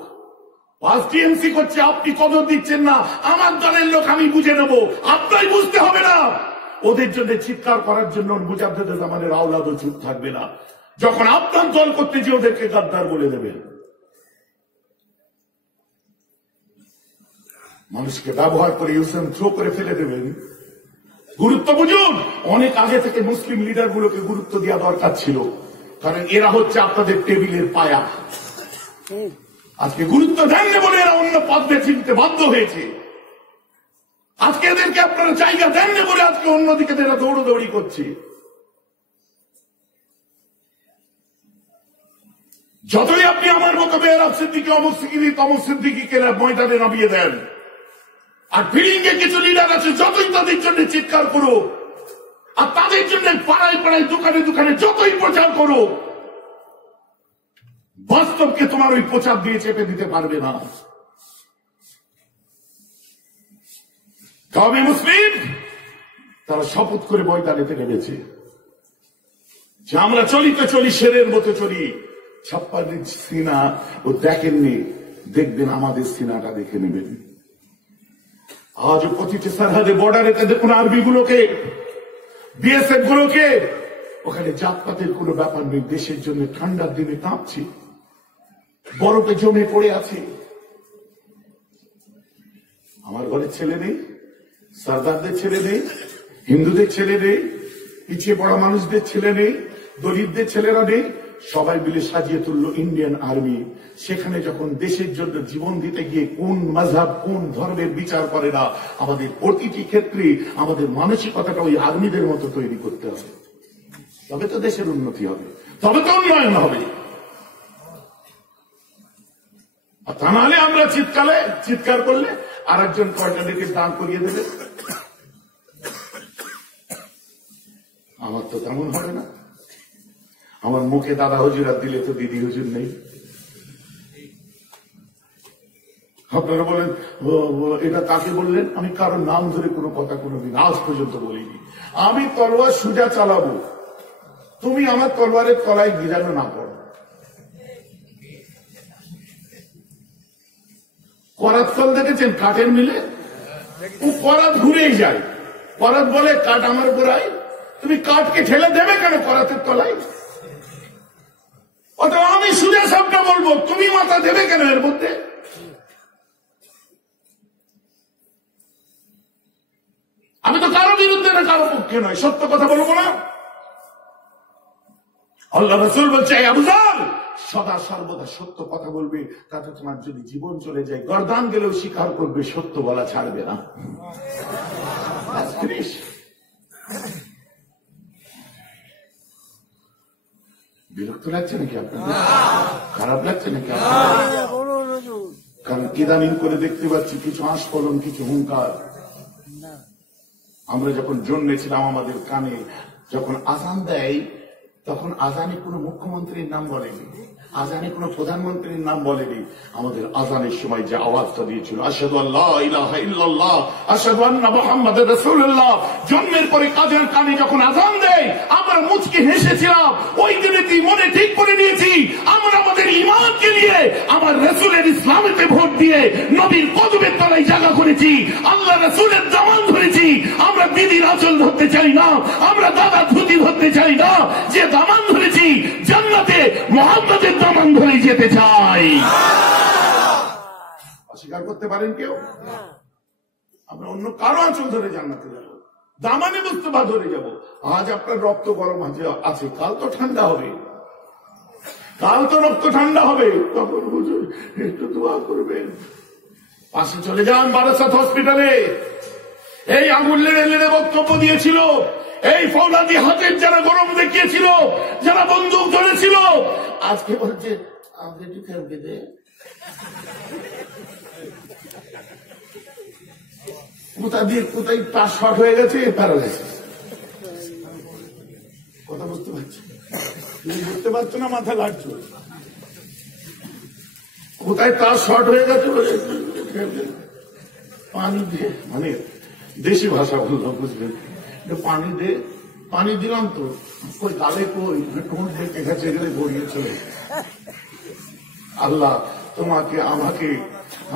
আজ টিএমসি করছে, আপনি কদর দিচ্ছেন না, আমার দলের লোক, আমি বুঝে নেব। আপনাই বুঝতে হবে না। ওদের জন্য চিৎকার করার জন্য মুজাদ্দেদ জামানের আওলাদও চুপ থাকবে না। যখন আপনার দল করতে যে ওদেরকে গদ্দার বলে দেবেন, মানুষকে ব্যবহার করে ইউসেন থ্রো করে ফেলে দেবেন। গুরুত্ব বুঝুন। অনেক আগে থেকে মুসলিম লিডার গুলোকে গুরুত্ব দেওয়া দরকার ছিল, কারণ এরা হচ্ছে আপনাদের টেবিলের পায়া। আজকে গুরুত্ব দেননি বলে এরা অন্য পথে চিনতে বাধ্য হয়েছে। আজকে এদেরকে আপনারা জায়গা দেননি বলে আজকে অন্যদিকে এরা দৌড়দৌড়ি করছে। যতই আপনি আমার মতো মেয়েরাব সিদ্দিকি, অমর সিদ্দিকি, তমর সিদ্দিকিকে ময়দানে নামিয়ে দেন, আর ফিলিংয়ে কিছু লিডার আছে, যতই তাদের জন্য চিৎকার করো, আর তাদের জন্য পাড়ায় পাড়ায়, দোকানে দোকানে যতই প্রচার করো, বাস্তবকে তোমার ওই প্রচার দিয়ে চেপে দিতে পারবে না। কওমে মুসলিম তারা শপথ করে ময়দানেতে নেমেছে যে আমরা চলিতে চলি, শেরের মতো চলি। ছাপ্পানির সিনা ও দেখেননি, দেখবেন আমাদের সিনাটা দেখে নেবেন। আজও প্রতিটি সরহদে বর্ডারে দেখুন আর্মি গুলোকে, বিএসএফ গুলোকে, ওখানে জাতপাতের কোনো ব্যাপার নেই। দেশের জন্য ঠান্ডার দিনে কাঁপছে, বরফে জমে পড়ে আছে। আমার ঘরের ছেলে নেই, সরদারদের ছেলে নেই, হিন্দুদের ছেলে নেই, পিছিয়ে পড়া মানুষদের ছেলে নেই, দলিতদের ছেলেরা নেই, সবাই মিলে সাজিয়ে তুললো ইন্ডিয়ান আর্মি। সেখানে যখন দেশের জন্য জীবন দিতে গিয়ে কোন মাযহাব কোন ধর্মের বিচার করে না। আমাদের প্রতিটি ক্ষেত্রে আমাদের মানসিকতাটা ওই আর্মিদের মতো তৈরি করতে হবে, তবে তো দেশের উন্নতি হবে, তবে তো উন্নয়ন হবে। আর তা নাহলে আমরা চিৎকার করলে আর একজন কয়টাদেরকে দান করিয়ে দেবে। আমার তো তেমন হবে না। আমার মুখে দাদা হুজুর আর দিলে তো দিদি হুজুর নেই। আপনারা বলেন এটা কাকে বললেন? আমি কারোর নাম ধরে কোনো কথা কোনোদিন আজ পর্যন্ত বলিনি। আমি তলোয়ার সোজা চালাবো, তুমি আমার তলোয়ারের তলায় গিরানো না পড়ো। করাত ফল দেখেছেন কাঠের মিলে? ও করাত ঘুরেই যায়। করাত বলে কাঠ আমার গোড়ায়, তুমি কাঠকে ঠেলে দেবে কেন করাতের তলায়? অথবা আমি সোজা সবটা বলবো, তুমি মাথা দেবে কেন এর মধ্যে? আমি তো কারো বিরুদ্ধে না কারো পক্ষে নয়, সত্য কথা বলবো না। আল্লাহ রাসূল বলছে আবু যার সদা সর্বদা সত্য কথা বলবে, তাতে তোমার যদি জীবন চলে যায় গর্দান গেলেও স্বীকার করবে, সত্য বলা ছাড়বে না। বিরক্ত লাগছে নাকি আপনাদের? খারাপ লাগছে নাকি আপনাদের? কারণ ইদানিং করে দেখতে পাচ্ছি কিছু আস্ফলন, কিছু হুঙ্কার। আমরা যখন জন্মেছিলাম আমাদের কানে যখন আজান দেয়, তখন আজানে কোনো মুখ্যমন্ত্রীর নাম বলেনি, আজানে কোনো প্রধানমন্ত্রীর নাম বলেনি। আমাদের আজানের সময় যে আওয়াজটা দিয়েছিল, আশহাদু আল্লা ইলাহা ইল্লাল্লাহ আশহাদু আন্না মুহাম্মাদুর রাসূলুল্লাহ, জন্মের পরে কাজের কানে যখন আজান দেয় আমরা মুচকি হেসেছিলাম। ওই দিনেই মনে ঠিক করে নিয়েছি আমরা আমাদের ঈমানকে নিয়ে আমার রাসূলের ইসলামেতে ভোট দিয়ে নবীর কদমের তলায় জায়গা করেছি, আল্লাহ রাসূলের দামান ধরেছি। আমরা দিদির আঁচল ধরতে চাই না, আমরা দাদা ধুতি ধরতে চাই না, যে দামান ধরেছি জান্নাতে মুহাম্মাদের দামান ধরে যেতে চাই। অস্বীকার করতে পারেন কেউ? আমরা অন্য কারো আঁচল ধরে জান্নাতে যাব, দামানে মুস্তাফা ধরে যাব। আজ আপনার রক্ত গরম আছে, কাল তো ঠান্ডা হবে, কাল তো রক্ত ঠান্ডা হবে। তখন হুজুর একটু দোয়া করবেন। পাশে চলে যান বারাসাত হসপিটালে, এই আঙুল লেড়ে লেড়ে বক্তব্য দিয়েছিল, এই ফৌলাদি হাতের যারা গরম দেখিয়েছিল, যারা বন্দুক ধরেছিল, আজকে বলছে আমাকে একটু খেলতে দে। কোথা দিয়ে কোথায় তার শর্ট হয়ে গেছে, প্যারালাইসিস। কথা বুঝতে পারছি? তুমি বুঝতে পারছো না, মাথা লাগছো। কোথায় তার শর্ট হয়ে গেছে, পানি দিয়ে, মানে দেশি ভাষা বললাম, বুঝলেন? পানি দে, পানি দিলাম তো কই গালে, কই ঠোঁট দেখে গেছে, এখানে গড়িয়ে চলে। আল্লাহ তোমাকে আমাকে,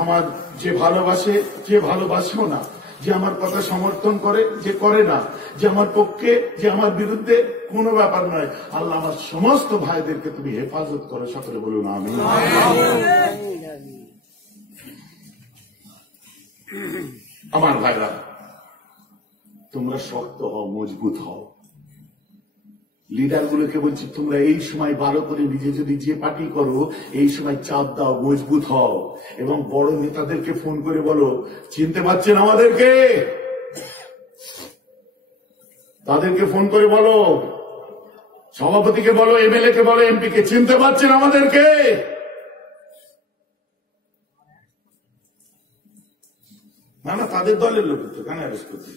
আমার যে ভালোবাসে, যে ভালোবাসেও না, যে আমার কথা সমর্থন করে, যে করে না, যে আমার পক্ষে, যে আমার বিরুদ্ধে, কোনো ব্যাপার নয়। আল্লাহ আমার সমস্ত ভাইদেরকে তুমি হেফাজত করো, সকলে বলুন আমিন। আমার ভাইরা, তোমরা শক্ত হও, মজবুত হও। লিডার গুলোকে বলছি তোমরা এই সময় ভালো করে নিজে যদি যে পার্টি করো, এই সময় চাপ দাও, মজবুত হও। এবং বড় নেতাদেরকে ফোন করে বলো, চিনতে পারছেন আমাদেরকে? তাদেরকে ফোন করে বলো, সভাপতিকে বলো, এমএলএ কে বলো, এমপি কে, চিনতে পারছেন আমাদেরকে? না না, তাদের দলের লোক তো কেন অ্যারেস্ট করছে?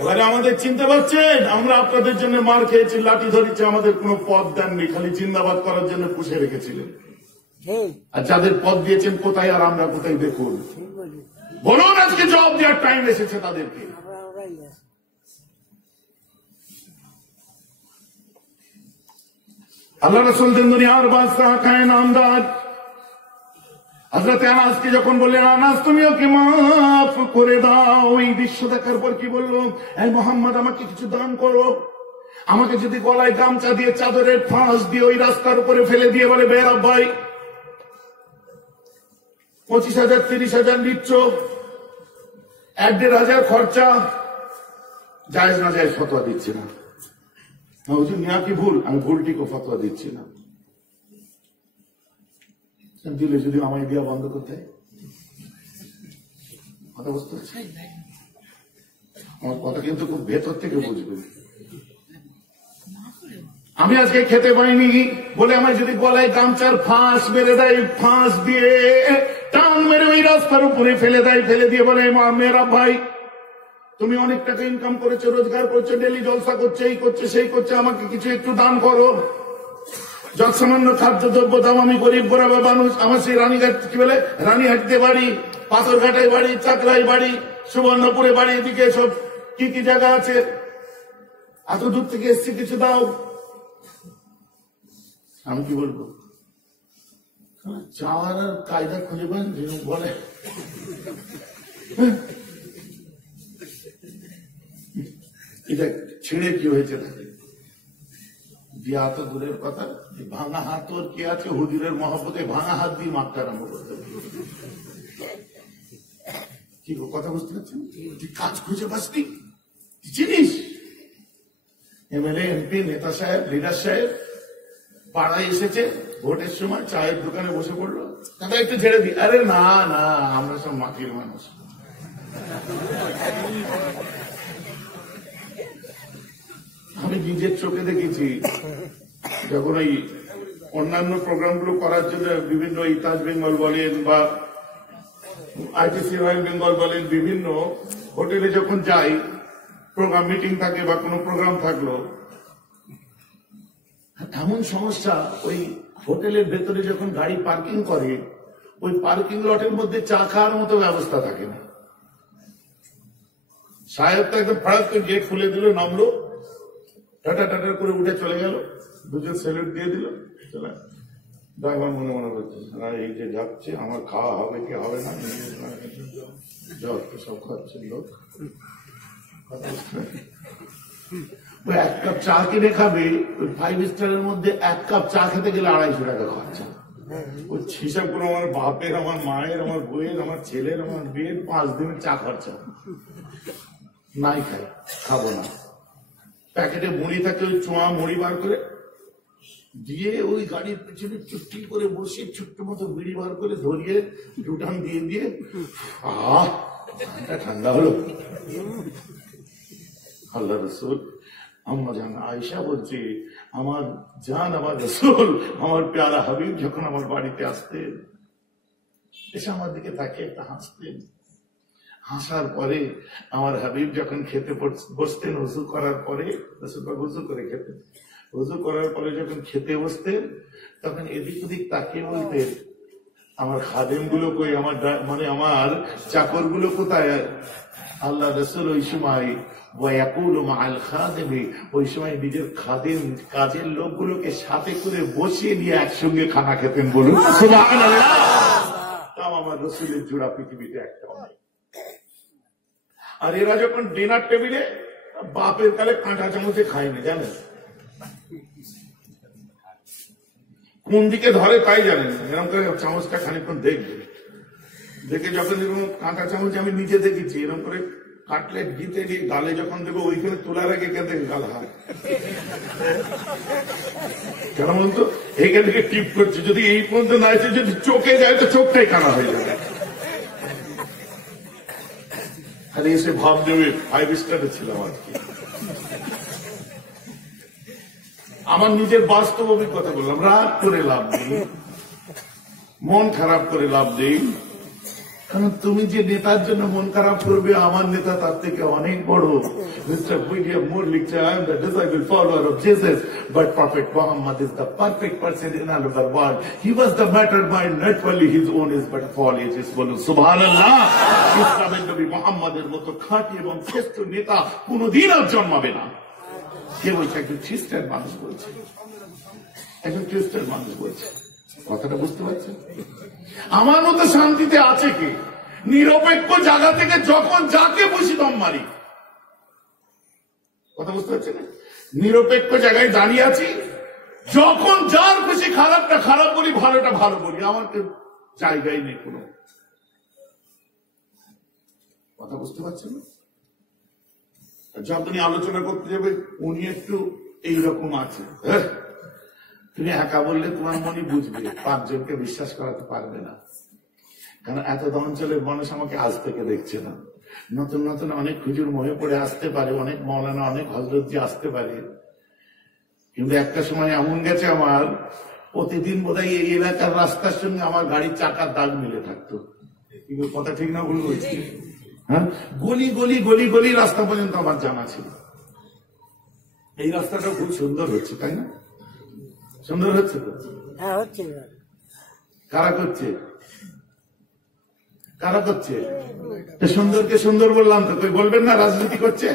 এবারে আমাদের চিনতে পারছেন? আমরা আপনাদের জন্য মার খেয়েছি, লাঠি ধরেছি, আমাদের কোনো পদ দেননি, খালি জিন্দাবাদ করার জন্য পুষে রেখেছিলেন। আর যাদের পদ দিয়েছেন কোথায় আর আমরা কোথায় দেখুন। বলুন আজকে জবাব দেওয়ার টাইম এসেছে তাদেরকে। আল্লাহ রাসূল দেন দুনিয়ার বাদশাহ কায়নামদার হযরত আনাসকে যখন বললেন, আনাস তুমি ওকে মাফ করে দাও, এই দৃশ্য দেখার পর কি বললো, এই মোহাম্মদ আমাকে কিছু দান করো। আমাকে যদি গলায় গামছা দিয়ে চাদরের ফাঁস দিয়ে ওই রাস্তার উপরে ফেলে দিয়ে বলে, বের ভাই 25,000 30,000 নিচ্ছ, 1,500 খরচা, জায়েজ না জায়েজ ফতোয়া দিচ্ছি না। হুজুর নেওয়া কি ভুল? আমি ভুলটিকে ফতোয়া দিচ্ছি না। দিলে যদি আমায় দেওয়া বন্ধ করতে হয়, কথা বুঝতে পারছি? আমার কথা কিন্তু খুব ভেতর থেকে বুঝবে। আমি আজকে খেতে পাইনি বলে আমায় যদি গলায় গামছার ফাঁস মেরে দেয়, ফাঁস দিয়ে টান মেরে ওই রাস্তার উপরে ফেলে দেয়, ফেলে দিয়ে বলে, মেরা ভাই তুমি অনেক টাকা ইনকাম করেছো, রোজগার করছো, ডেলি জলসা করছো, এই করছে সেই করছে, আমাকে কিছু একটু দান করো। যত সামান্য খাদ্য দ্রব্য দাম, আমি গরিব গোরাবা মানুষ, আমার সেই রানীঘাট কি বলে, রানীহাটতে বাড়ি, পাথরঘাটায় বাড়ি, চাকরায় বাড়ি, সুবর্ণপুরে বাড়ি, এদিকে সব কি কি জায়গা আছে, এত দূর থেকে এসছি, কিছু দাও। আমি কি বলবো? চাওয়ার আর কায়দা খুঁজে পান বলে, এটা ছিঁড়ে কি হয়েছে থাকে দিয়া তো দূরের কথা, ভাঙা হাত ওর কি আছে, হুজুরের মহব্বতে ভাঙা হাত দিয়ে মাপতে আরম্ভ করতে। কি কথা বুঝতে পারছেন? তুই কাজ খুঁজে পাসনি, চিনিস এমএলএ এমপি নেতা সাহেব লিডার সাহেব পাড়ায় এসেছে ভোটের সময়, চায়ের দোকানে বসে পড়লো, তাকে একটু ছেড়ে দিই। আরে না না, আমরা সব মাটির মানুষ। আমি নিজের চোখে দেখেছি, যখন ওই অন্যান্য প্রোগ্রামগুলো করার জন্য বিভিন্ন ইতাজ বেঙ্গল বলেন বা আইটিসি রয়্যাল বেঙ্গল বলেন, বিভিন্ন হোটেলে যখন যাই, প্রোগ্রাম মিটিং থাকে বা কোনো প্রোগ্রাম থাকলো, এমন সমস্যা, ওই হোটেলের ভেতরে যখন গাড়ি পার্কিং করে, ওই পার্কিং লটের মধ্যে চা খাওয়ার মতো ব্যবস্থা থাকে না। সাহেব তো একদম ফারাক করে গেট খুলে দিল, নামলো, টাটা টাটা করে উঠে চলে গেল, দুজন স্যালুট দিয়ে দিল, চলে। ড্রাইভার মনে মনে করছে, এই যে যাচ্ছে আমার খাওয়া হবে কি হবে না, যত সব খাচ্ছে লোক। ওই 1 কাপ চা কিনে খাবে, ওই 5 স্টারের মধ্যে 1 কাপ চা খেতে গেলে 250 টাকা খরচা। ওই হিসাব করে আমার বাপের, আমার মায়ের, আমার বইয়ের, আমার ছেলের, আমার বিয়ের 5 দিনের চা খরচা। নাই খাই, খাবো না। প্যাকেটে মুড়ি থাকে, ওই চোয়া মুড়ি বার করে দিয়ে ওই গাড়ির পেছনে চুট্টি করে বসে ছোট্ট মতো বিড়ি বার করে ধরিয়ে দুটান দিয়ে দিয়ে ঠান্ডা হলো। আল্লাহ রসুল আম্মা জান আয়েশা বলছে, আমার জান আমার রসুল আমার প্যারা হাবিব যখন আমার বাড়িতে আসতেন, এসে আমার দিকে তাকিয়ে একটা হাসতেন, হাসার পরে আমার হাবিব যখন খেতে বসতেন, উযু করার পরে, উযু করে খেতেন, উযু করার পরে যখন খেতে বসতেন, তখন এদিক ওদিক তাকিয়ে বলতেন, আমার খাদেম গুলো কই, আমার মানে আমার চাকর গুলো কোথায়? আল্লাহ রসুল ওই সময় ওই সময় নিজের খাদেম কাজের লোকগুলোকে সাথে করে বসিয়ে নিয়ে একসঙ্গে খানা খেতেন। বলুন সুবহানাল্লাহ। তাও আমার রসুলের জোড়া পৃথিবীতে একটা নেই। আর এরা যখন ডিনার টেবিলে বাপের কালে কাঁটা চামচে খায়নি, জানেন কোন দিকে ধরে তাই জানেন, এরকম করে চামচটা খানিকক্ষণ দেখবে, দেখে যখন এরকম কাঁটা চামচ আমি নিজে দেখেছি, এরকম করে কাটলেট দিতে গিয়ে গালে যখন দেবো, ওইখানে তোলার আগে কেন থেকে গাল হয় কেন বলতো, এইখান থেকে টিপ করছে, যদি এই পর্যন্ত না এসে যদি চোখে যায় তো চোখটাই কানা হয়ে যাবে। আর এসে ভাব দেবে 5 স্টারে ছিলাম আর কি। আমার নিজের বাস্তব অভিজ্ঞতা বললাম, রাগ করে লাভ নেই, মন খারাপ করে লাভ নেই। কারণ তুমি যে নেতার জন্য মন খারাপ করবে, আমার নেতা তার থেকে অনেক বড়। মিস্টার উইলিয়াম মুর লিখছে, I am the disciple follower of Jesus, but Prophet Muhammad is the perfect person in another world. He was the mattered mind, not only his own is but of all ages. বলুন সুবহানাল্লাহ। ইসলামের নবী মুহাম্মাদের মতো খাঁটি এবং শ্রেষ্ঠ নেতা কোনদিন আর জন্মাবে না। কে বলছে? একজন খ্রিস্টান মানুষ বলছে, একজন খ্রিস্টান মানুষ বলছে। কথাটা বুঝতে পারছেন? আমার মতো শান্তিতে আছে কি? নিরপেক্ষ জায়গা থেকে যখন যাকে খুশি দম মারি। কথা বুঝতে পারছেন? নিরপেক্ষ জায়গায় দাঁড়িয়ে আছি, যখন যার খুশি খারাপটা খারাপ বলি, ভালোটা ভালো বলি, আমার জায়গায় নেই কোনো। কথা বুঝতে পারছেন? যখন আলোচনা করতে যাবে, উনি একটু এইরকম আছে, তুমি একা বললে তোমার মনে বুঝবে, 5 জনকে বিশ্বাস করাতে পারবে না। কারণ এত অঞ্চলের মানুষ আমাকে আজ থেকে দেখছে না। নতুন নতুন অনেক হুজুর মহে পড়ে আসতে পারে, অনেক মৌলানা, অনেক হযরতজি আসতে পারে, কিন্তু একটা সময় এমন গেছে আমার, প্রতিদিন বোধহয় এই এলাকার রাস্তার সঙ্গে আমার গাড়ির চাকার দাগ মিলে থাকতো। কথা ঠিক না ভুল বলছি? হ্যাঁ, গলি গলি গলি গলি রাস্তা পর্যন্ত আমার জানা ছিল। এই রাস্তাটা খুব সুন্দর হচ্ছে, তাই না? সুন্দর হচ্ছে তো? হ্যাঁ হচ্ছে। কারা করছে? কারা করছে? সুন্দরকে সুন্দর বললাম তো, তুই বলবেন না রাজনীতি করছে?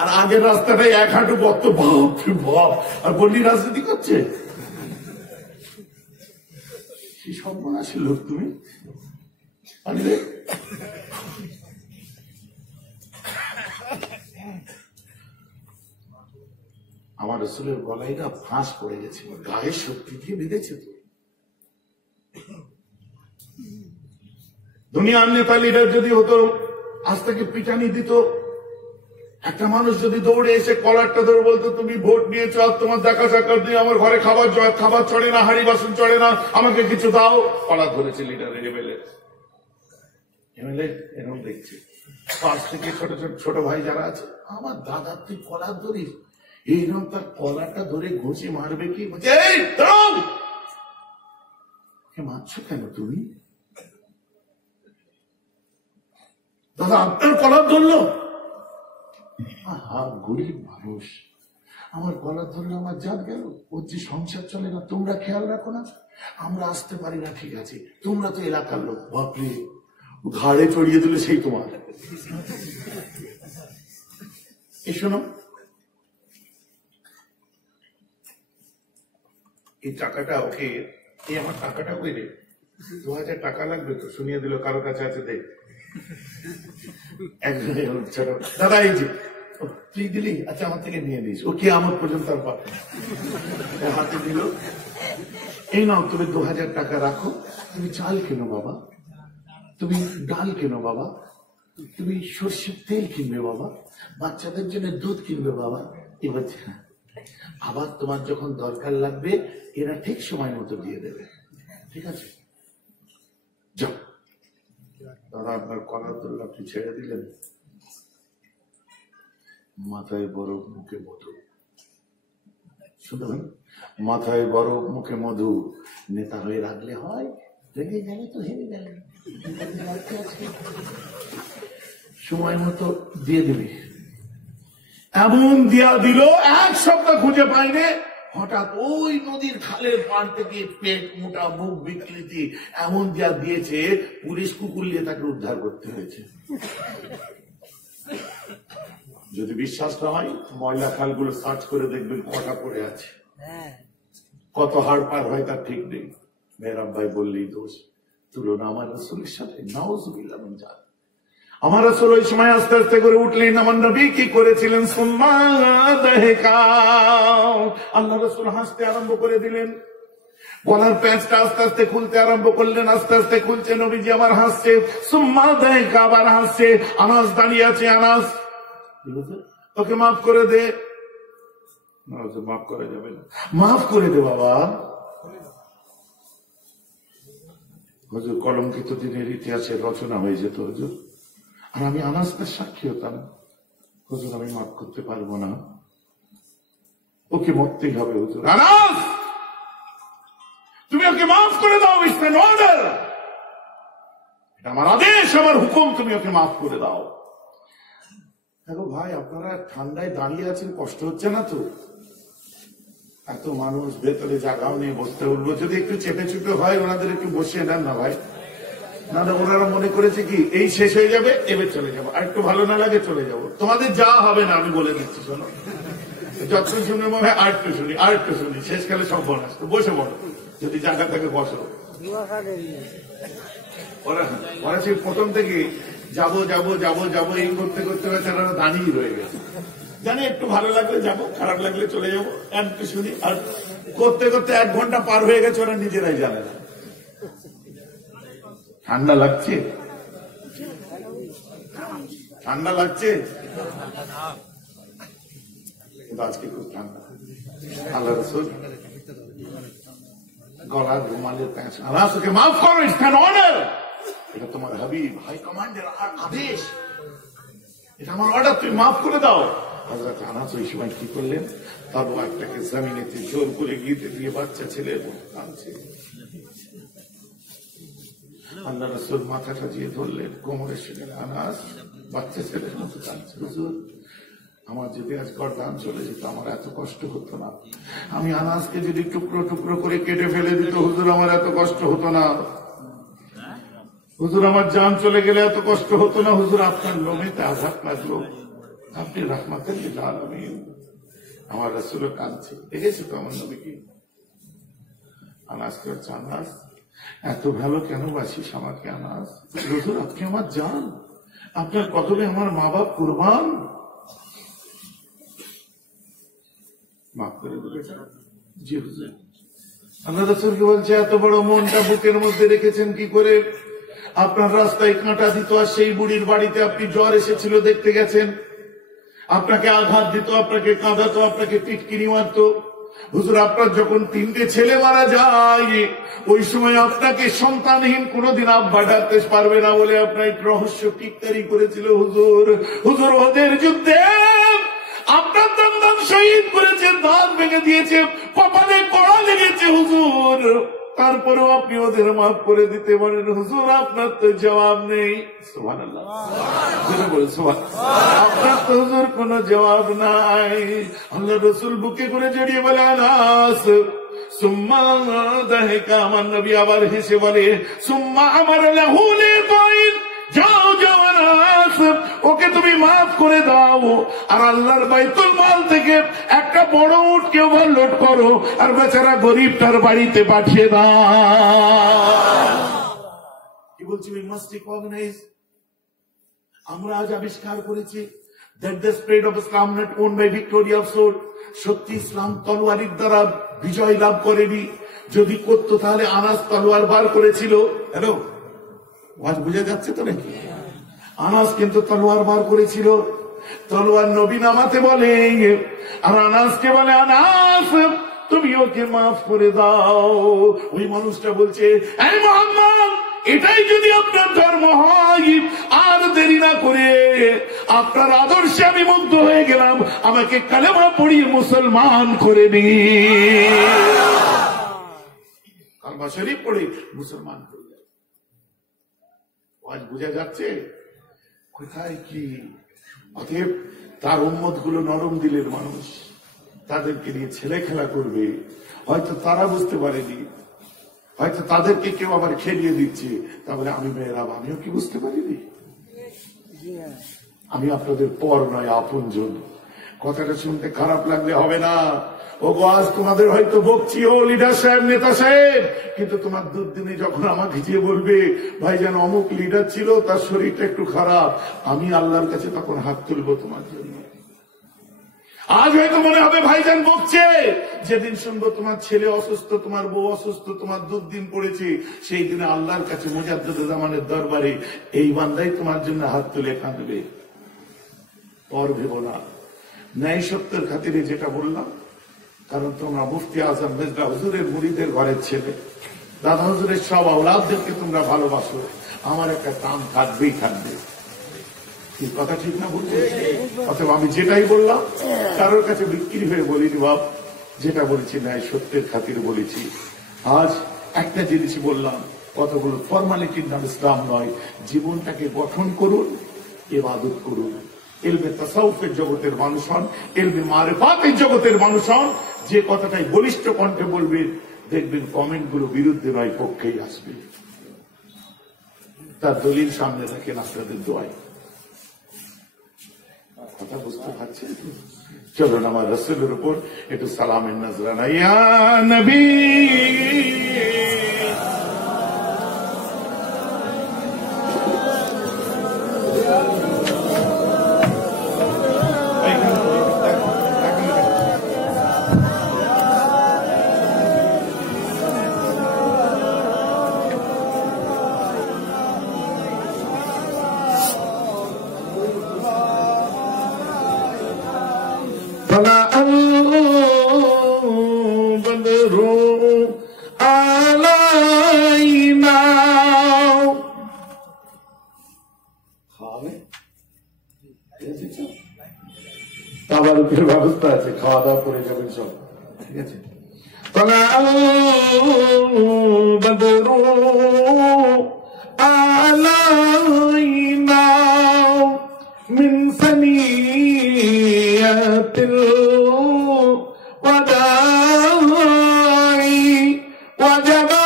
আর আগের রাস্তাটাই 1 হাঁটু গর্ত, বাপ বাপ, আর বললি রাজনীতি করছে? কি সর্বনাশী লোক তুমি! আমার রাসূলের গলাইটা ফাঁস পড়ে গেছে, গায়ের শক্তি দিয়ে বেঁধেছে তো। দুনিয়ার নেতা লিডার যদি হতো, আজ থেকে পিটানি দিত। একটা মানুষ যদি দৌড়ে এসে কলারটা ধরে বলতো, তুমি ভোট নিয়েছ, আর তোমার দেখা সাক্ষাৎ দিয়ে আমার ঘরে খাবার চড়ে না, হাঁড়ি বাসন চড়ে না, আমাকে কিছু দাও। কলার ধরেছে লিডারের, এমএলএ এরকম দেখছে। পাশ থেকে ছোট ছোট ছোট ভাই যারা আছে, আমার দাদা তুই কলার ধরিস, এইরকম তার কলারটা ধরে ঘুষি মারবে কি, মারছো কেন তুমি? দাদা আপনার কলার ধরলো? গরিব মানুষ, আমার কলার ধরলে আমার জাত গেল, ওর যে সংসার চলে না, তোমরা খেয়াল রাখো না, আমরা আসতে পারি না, ঠিক আছে, তোমরা তো এলাকার লোক, বাপরে ঘাড়ে চড়িয়ে দিলে সেই তোমার। এ শোনো, এই টাকাটা ওকে, এই আমার টাকাটা কই রে, 2000 টাকা লাগবে তো, শুনিয়ে দিল কারো কাছে আছে দেখ। একজনে ছোট দাদা, এই যে তুই দিলি, আচ্ছা আমার থেকে নিয়ে নিস, ও কি আমার পর্যন্ত আর পাবে, হাতে দিল, এই নাও তুমি 2000 টাকা রাখো, তুমি চাল কেনো বাবা, তুমি ডাল কেনো বাবা, তুমি সর্ষের তেল কিনবে বাবা, বাচ্চাদের জন্য দুধ কিনবে বাবা। এবার আবার তোমার যখন দরকার লাগবে, এরা ঠিক সময় মতো দিয়ে দেবে, ঠিক আছে? যাও। দাদা আপনার কলার ধরল, আপনি ছেড়ে দিলেন, মাথায় বরফ মুখে মধু। শুনবেন, মাথায় বরফ মুখে মধু, নেতা হয়ে রাখলে হয়, রেগে গেলে তো হেরে গেলে, সময় মতো দিয়ে দিবি। এমন দিয়া দিল, 1 সপ্তাহ খুঁজে পাইনি, হঠাৎ ওই নদীর খালের পাড় থেকে পেট মোটা, মুখ বিকৃতি, এমন দিয়া দিয়েছে, পুলিশ কুকুর নিয়ে তাকে উদ্ধার করতে হয়েছে। যদি বিশ্বাস না হয়, ময়লা খালগুলো সার্চ করে দেখবেন কটা পড়ে আছে, কত হাড় পার হয় তার ঠিক নেই। মেহরাব ভাই বললেই দোষ, তুলনা আমার রাসূলের সাথে, নাউযুবিল্লাহ মিন যালিক। আমার রাসূল ওই সময় আস্তে আস্তে করে উঠলেন, আমার নবী কি করেছিলেন, সুম্মা দাহিকা, আল্লাহ রাসূল হাসতে আরম্ভ করে দিলেন, গলার প্যাঁচটা আস্তে আস্তে খুলতে আরম্ভ করলেন, আস্তে আস্তে খুলছে, নবীজি আমার হাসছে, সুম্মা দাহিকা, আবার হাসছে। আনাস দাঁড়িয়ে আছে, আনাস ওকে মাফ করে দে। মাফ করা যাবে না, মাফ করে দে বাবা। হুজুর কলঙ্কিত দিনের ইতিহাসের রচনা হয়ে যেত হুজুর, আর আমি আনাসের সাক্ষী হতাম। হুজুর আমি মাফ করতে পারবো না, ওকে মরতেই হবে হুজুর। আনাস তুমি ওকে মাফ করে দাও, ইটস অ্যান অর্ডার। আমার আদেশ, আমার হুকুম, তুমি ওকে মাফ করে দাও। দেখো ভাই, আপনারা ঠান্ডায় দাঁড়িয়ে আছেন, কষ্ট হচ্ছে না তো? এত মানুষ, ভেতরে জায়গাও নিয়ে বসতে উঠবো, যদি একটু চেপে চুপে হয় ওনাদের একটু বসিয়ে নেন না ভাই। না ওনারা মনে করেছে কি এই শেষ হয়ে যাবে, এবার চলে যাবো, আর একটু ভালো না লাগে চলে যাবো। তোমাদের যা হবে না আমি বলে দিচ্ছি, শোনো, যতক্ষণ শুনে মনে হয় আর একটু শুনি, শেষকালে সব বনাস। বসে পড়ো, যদি জায়গা থাকে বসো। ওরা সেই প্রথম থেকে যাবো যাবো যাবো যাবো এই করতে করতে তারা দাঁড়িয়ে রয়ে গেছে। জানি একটু ভালো লাগলে যাবো, খারাপ লাগলে চলে যাবো, একটু শুনি। আর করতে করতে 1 ঘন্টা পার হয়ে গেছে, ওরা নিজেরাই জানে না। ঠান্ডা লাগছে? ঠান্ডা লাগছে? আজকে খুব ঠান্ডা। আল্লাহ রাসূল গলার রুমালের প্যাঁচ, আনাসকে মাফ করো, ইটস অ্যান অর্ডার। এটা তোমার হাবিব হাই কমান্ডের আদেশ, এটা আমার অর্ডার, তুমি মাফ করে দাও। হযরত আনাস ওই সময় কি করলেন, তলোয়ারটাকে জমিনেতে জোর করে গিয়ে দিয়ে বাচ্চা ছেলে কাঁদছে। আল্লাহ রাসূল মাথাটা দিয়ে ধরলেন, কোমরে শুলেন, আনাস বাচ্চা ছেলের মতো কাঁদছে। হুজুর, আমার যদি আজ গর্দান চলে যেত আমার এত কষ্ট হতো না। আমি আনাজকে যদি টুকরো টুকরো করে কেটে ফেলে দিত হুজুর, আমার এত কষ্ট হতো না। হুজুর, আমার জান চলে গেলে এত কষ্ট হতো না। হুজুর, আপনার লোমেতে আঘাত লাগলো, আপনি রাহমাতুল লিল আলামিন। আমার রাসূলও কাঁদছে, দেখেছো তো আমার নবীকে। আনাসকে হচ্ছে, আনাস এত ভালো কেন বাসিস আমাকে? আনাস, হুজুর আপনি আমার জান, আপনার কদমে আমার মা বাপ কুরবান, মাফ করে দিলেন। জি হুজুর। আল্লাহ রাসূলকে বলছে, এত বড় মনটা বুকের মধ্যে রেখেছেন কি করে? আপনার রাস্তায় কাঁটা দিত, আর সেই বুড়ির বাড়িতে আপনি জ্বর এসেছিল দেখতে গেছেন, আপনাকে আঘাত দিত, আপনাকে কাঁদাতো, আপনাকে টিটকিরি মারত। হুজুর, আপনার যখন 3টে ছেলে মারা যায়, ওই সময় আপনাকে সন্তানহীন কোনোদিন আব্বা ডাকতে পারবে না বলে আপনার রহস্য টিটকারি করেছিল হুজুর। হুজুর, ওদের যুদ্ধে আপনার দাম শহীদ করেছে, দাঁত ভেঙে দিয়েছে, কপালে কড়া লেগেছে হুজুর, তারপরেও আপনি ওদের মাফ করে দিতে পারেন হুজুর, আপনার তো জবাব নেই। সুবহানাল্লাহ, আপনার তো হুজুর কোন জবাব নাই। আল্লাহ রাসূল বুকে করে জড়িয়ে বলে, আনাস সুম্মা দাহিকা, আমার নবী আবার হেসে বলে, সুম্মা আমার লাহু লিকাইন, যাও যাও আনাস, ওকে তুমি মাফ করে দাও, আর আল্লাহর বাইতুল মাল থেকে একটা বড় উটকে ওভারলোড করো, আর বেচারা গরিবটার বাড়িতে পাঠিয়ে দাও। কি বলছি? we must recognize, আমরা আজ আবিষ্কার করেছি that the spread of Islam not owned by victory of sword, সত্যি ইসলাম তলোয়ারের দ্বারা বিজয় লাভ করেনি। যদি করতো তাহলে আনাস তলোয়ার বার করেছিল। হ্যালো, আজ বুঝে যাচ্ছে তো নাকি? আনাস কিন্তু তলোয়ার বার করেছিল, তলোয়ার নবী নামাতে বলে, আর আনাসকে বলে, আনাস তুমি ওকে মাফ করে দাও। ওই মানুষটা বলছে, এই মুহাম্মদ, এটাই যদি আপনার ধর্ম হয়, আর দেরি না করে আপনার আদর্শে আমি মুগ্ধ হয়ে গেলাম, আমাকে কালেমা পড়িয়ে মুসলমান করে দিন। কালেমা শরীফ পড়ে মুসলমান করে দেন। আজ বোঝা যাচ্ছে কোথায় কি। অতএব তার উম্মত গুলো নরম দিলের মানুষ, তাদেরকে নিয়ে ছেলে খেলা করবে, হয়তো তারা বুঝতে পারেনি, হয়তো তাদেরকে কেউ আবার খেলিয়ে দিচ্ছে, তাহলে আমি মেয়েরাম, আমিও কি বুঝতে পারিনি? আমি আপনাদের পর নয়, আপনজন। কথাটা শুনতে খারাপ লাগলে হবে না। ও আজ তোমাদের হয়তো বকছি, ও লিডার সাহেব, নেতা সাহেব, কিন্তু তোমার দুদিনে যখন আমাকে গিয়ে বলবে, ভাই যেন অমুক লিডার ছিল, তার শরীরটা একটু খারাপ, আমি আল্লাহর কাছে তখন হাত তুলবো তোমার জন্য। আজ হয়তো মনে হবে ভাইজান বকছে, যেদিন শুনবো তোমার ছেলে অসুস্থ, তোমার বউ অসুস্থ, তোমার দুর্দিন পড়েছে, সেই দিনে আল্লাহর কাছে মুজাদ্দিদ জামানের দরবারে এই বান্দাই তোমার জন্য হাত তুলে কাঁদবে। পর ভেবো না। ন্যায় সত্যের খাতিরে যেটা বললাম, কারণ তোমরা মুফতি আজম মির্জা হুজুরের মুরিদের ঘরের ছেলে, দাদা হুজুরের সব আওলাদদেরকে তোমরা ভালোবাসো, আমার একটা দাম থাকবেই থাকবে। এই কথা ঠিক না বলছে? অথবা আমি যেটাই বললাম কারোর কাছে বিক্রি হয়ে বলিনি বাপ, যেটা বলেছি ন্যায় সত্যের খাতিরে বলেছি। আজ একটা জিনিস বললাম, কতগুলো ফর্মালিটির নাম ইসলাম নয়। জীবনটাকে গঠন করুন, ইবাদত করুন। ইলমে তাসাউফের জগতের মানুষ হন, ইলমে মারিফাতের জগতের মানুষ হন। যে কথাটাই বলিষ্ঠ কণ্ঠে বলবেন, দেখবেন কমেন্ট গুলো বিরুদ্ধে নয়, পক্ষেই আসবে। তার দলিল সামনে রাখেন আপনাদের দোয়ায়। কথা বুঝতে পারছেন? চলুন আমার রাসূলের উপর একটু সালামের নজরানা। ইয়া নবী তাবারুকের ব্যবস্থা আছে, খাওয়া দাওয়া করে যাবেন সব, ঠিক আছে? বদরু আলাইনা মিন সানিয়াতিল ওয়াদাই ওয়াজাবা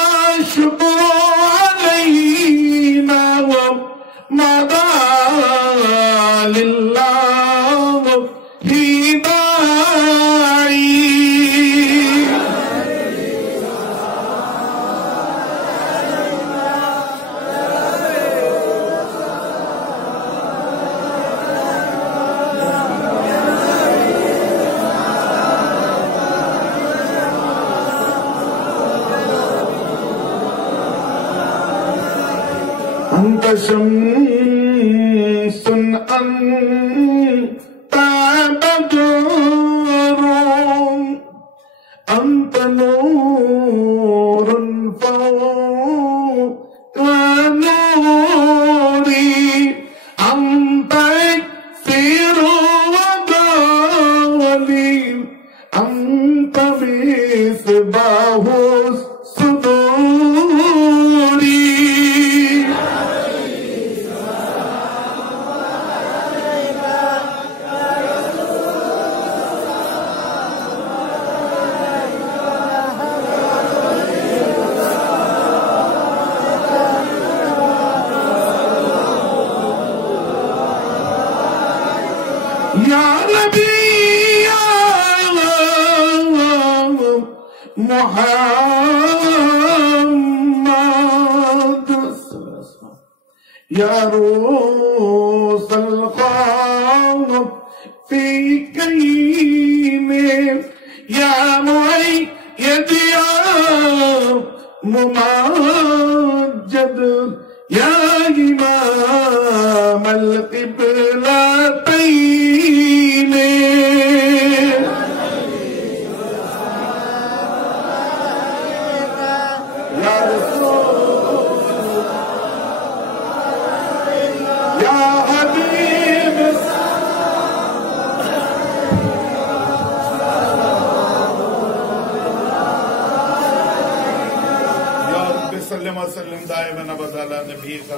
শুকরু আলাইনা ওয়া মাদা লিল্লাহ أنت شمس أنت بدر أنت نور فوق نوري أنت سر وضالي أنت مصباح या नबी मुहम्मद या रसूल ख़ाम फी कईमे या मुअय्यद या मुमाज्जद या इमाम अल क़िबलतैन या रसूल या हबीब या रब्बि सल्लि व सल्लिम दाइमन अबदा अला नबी का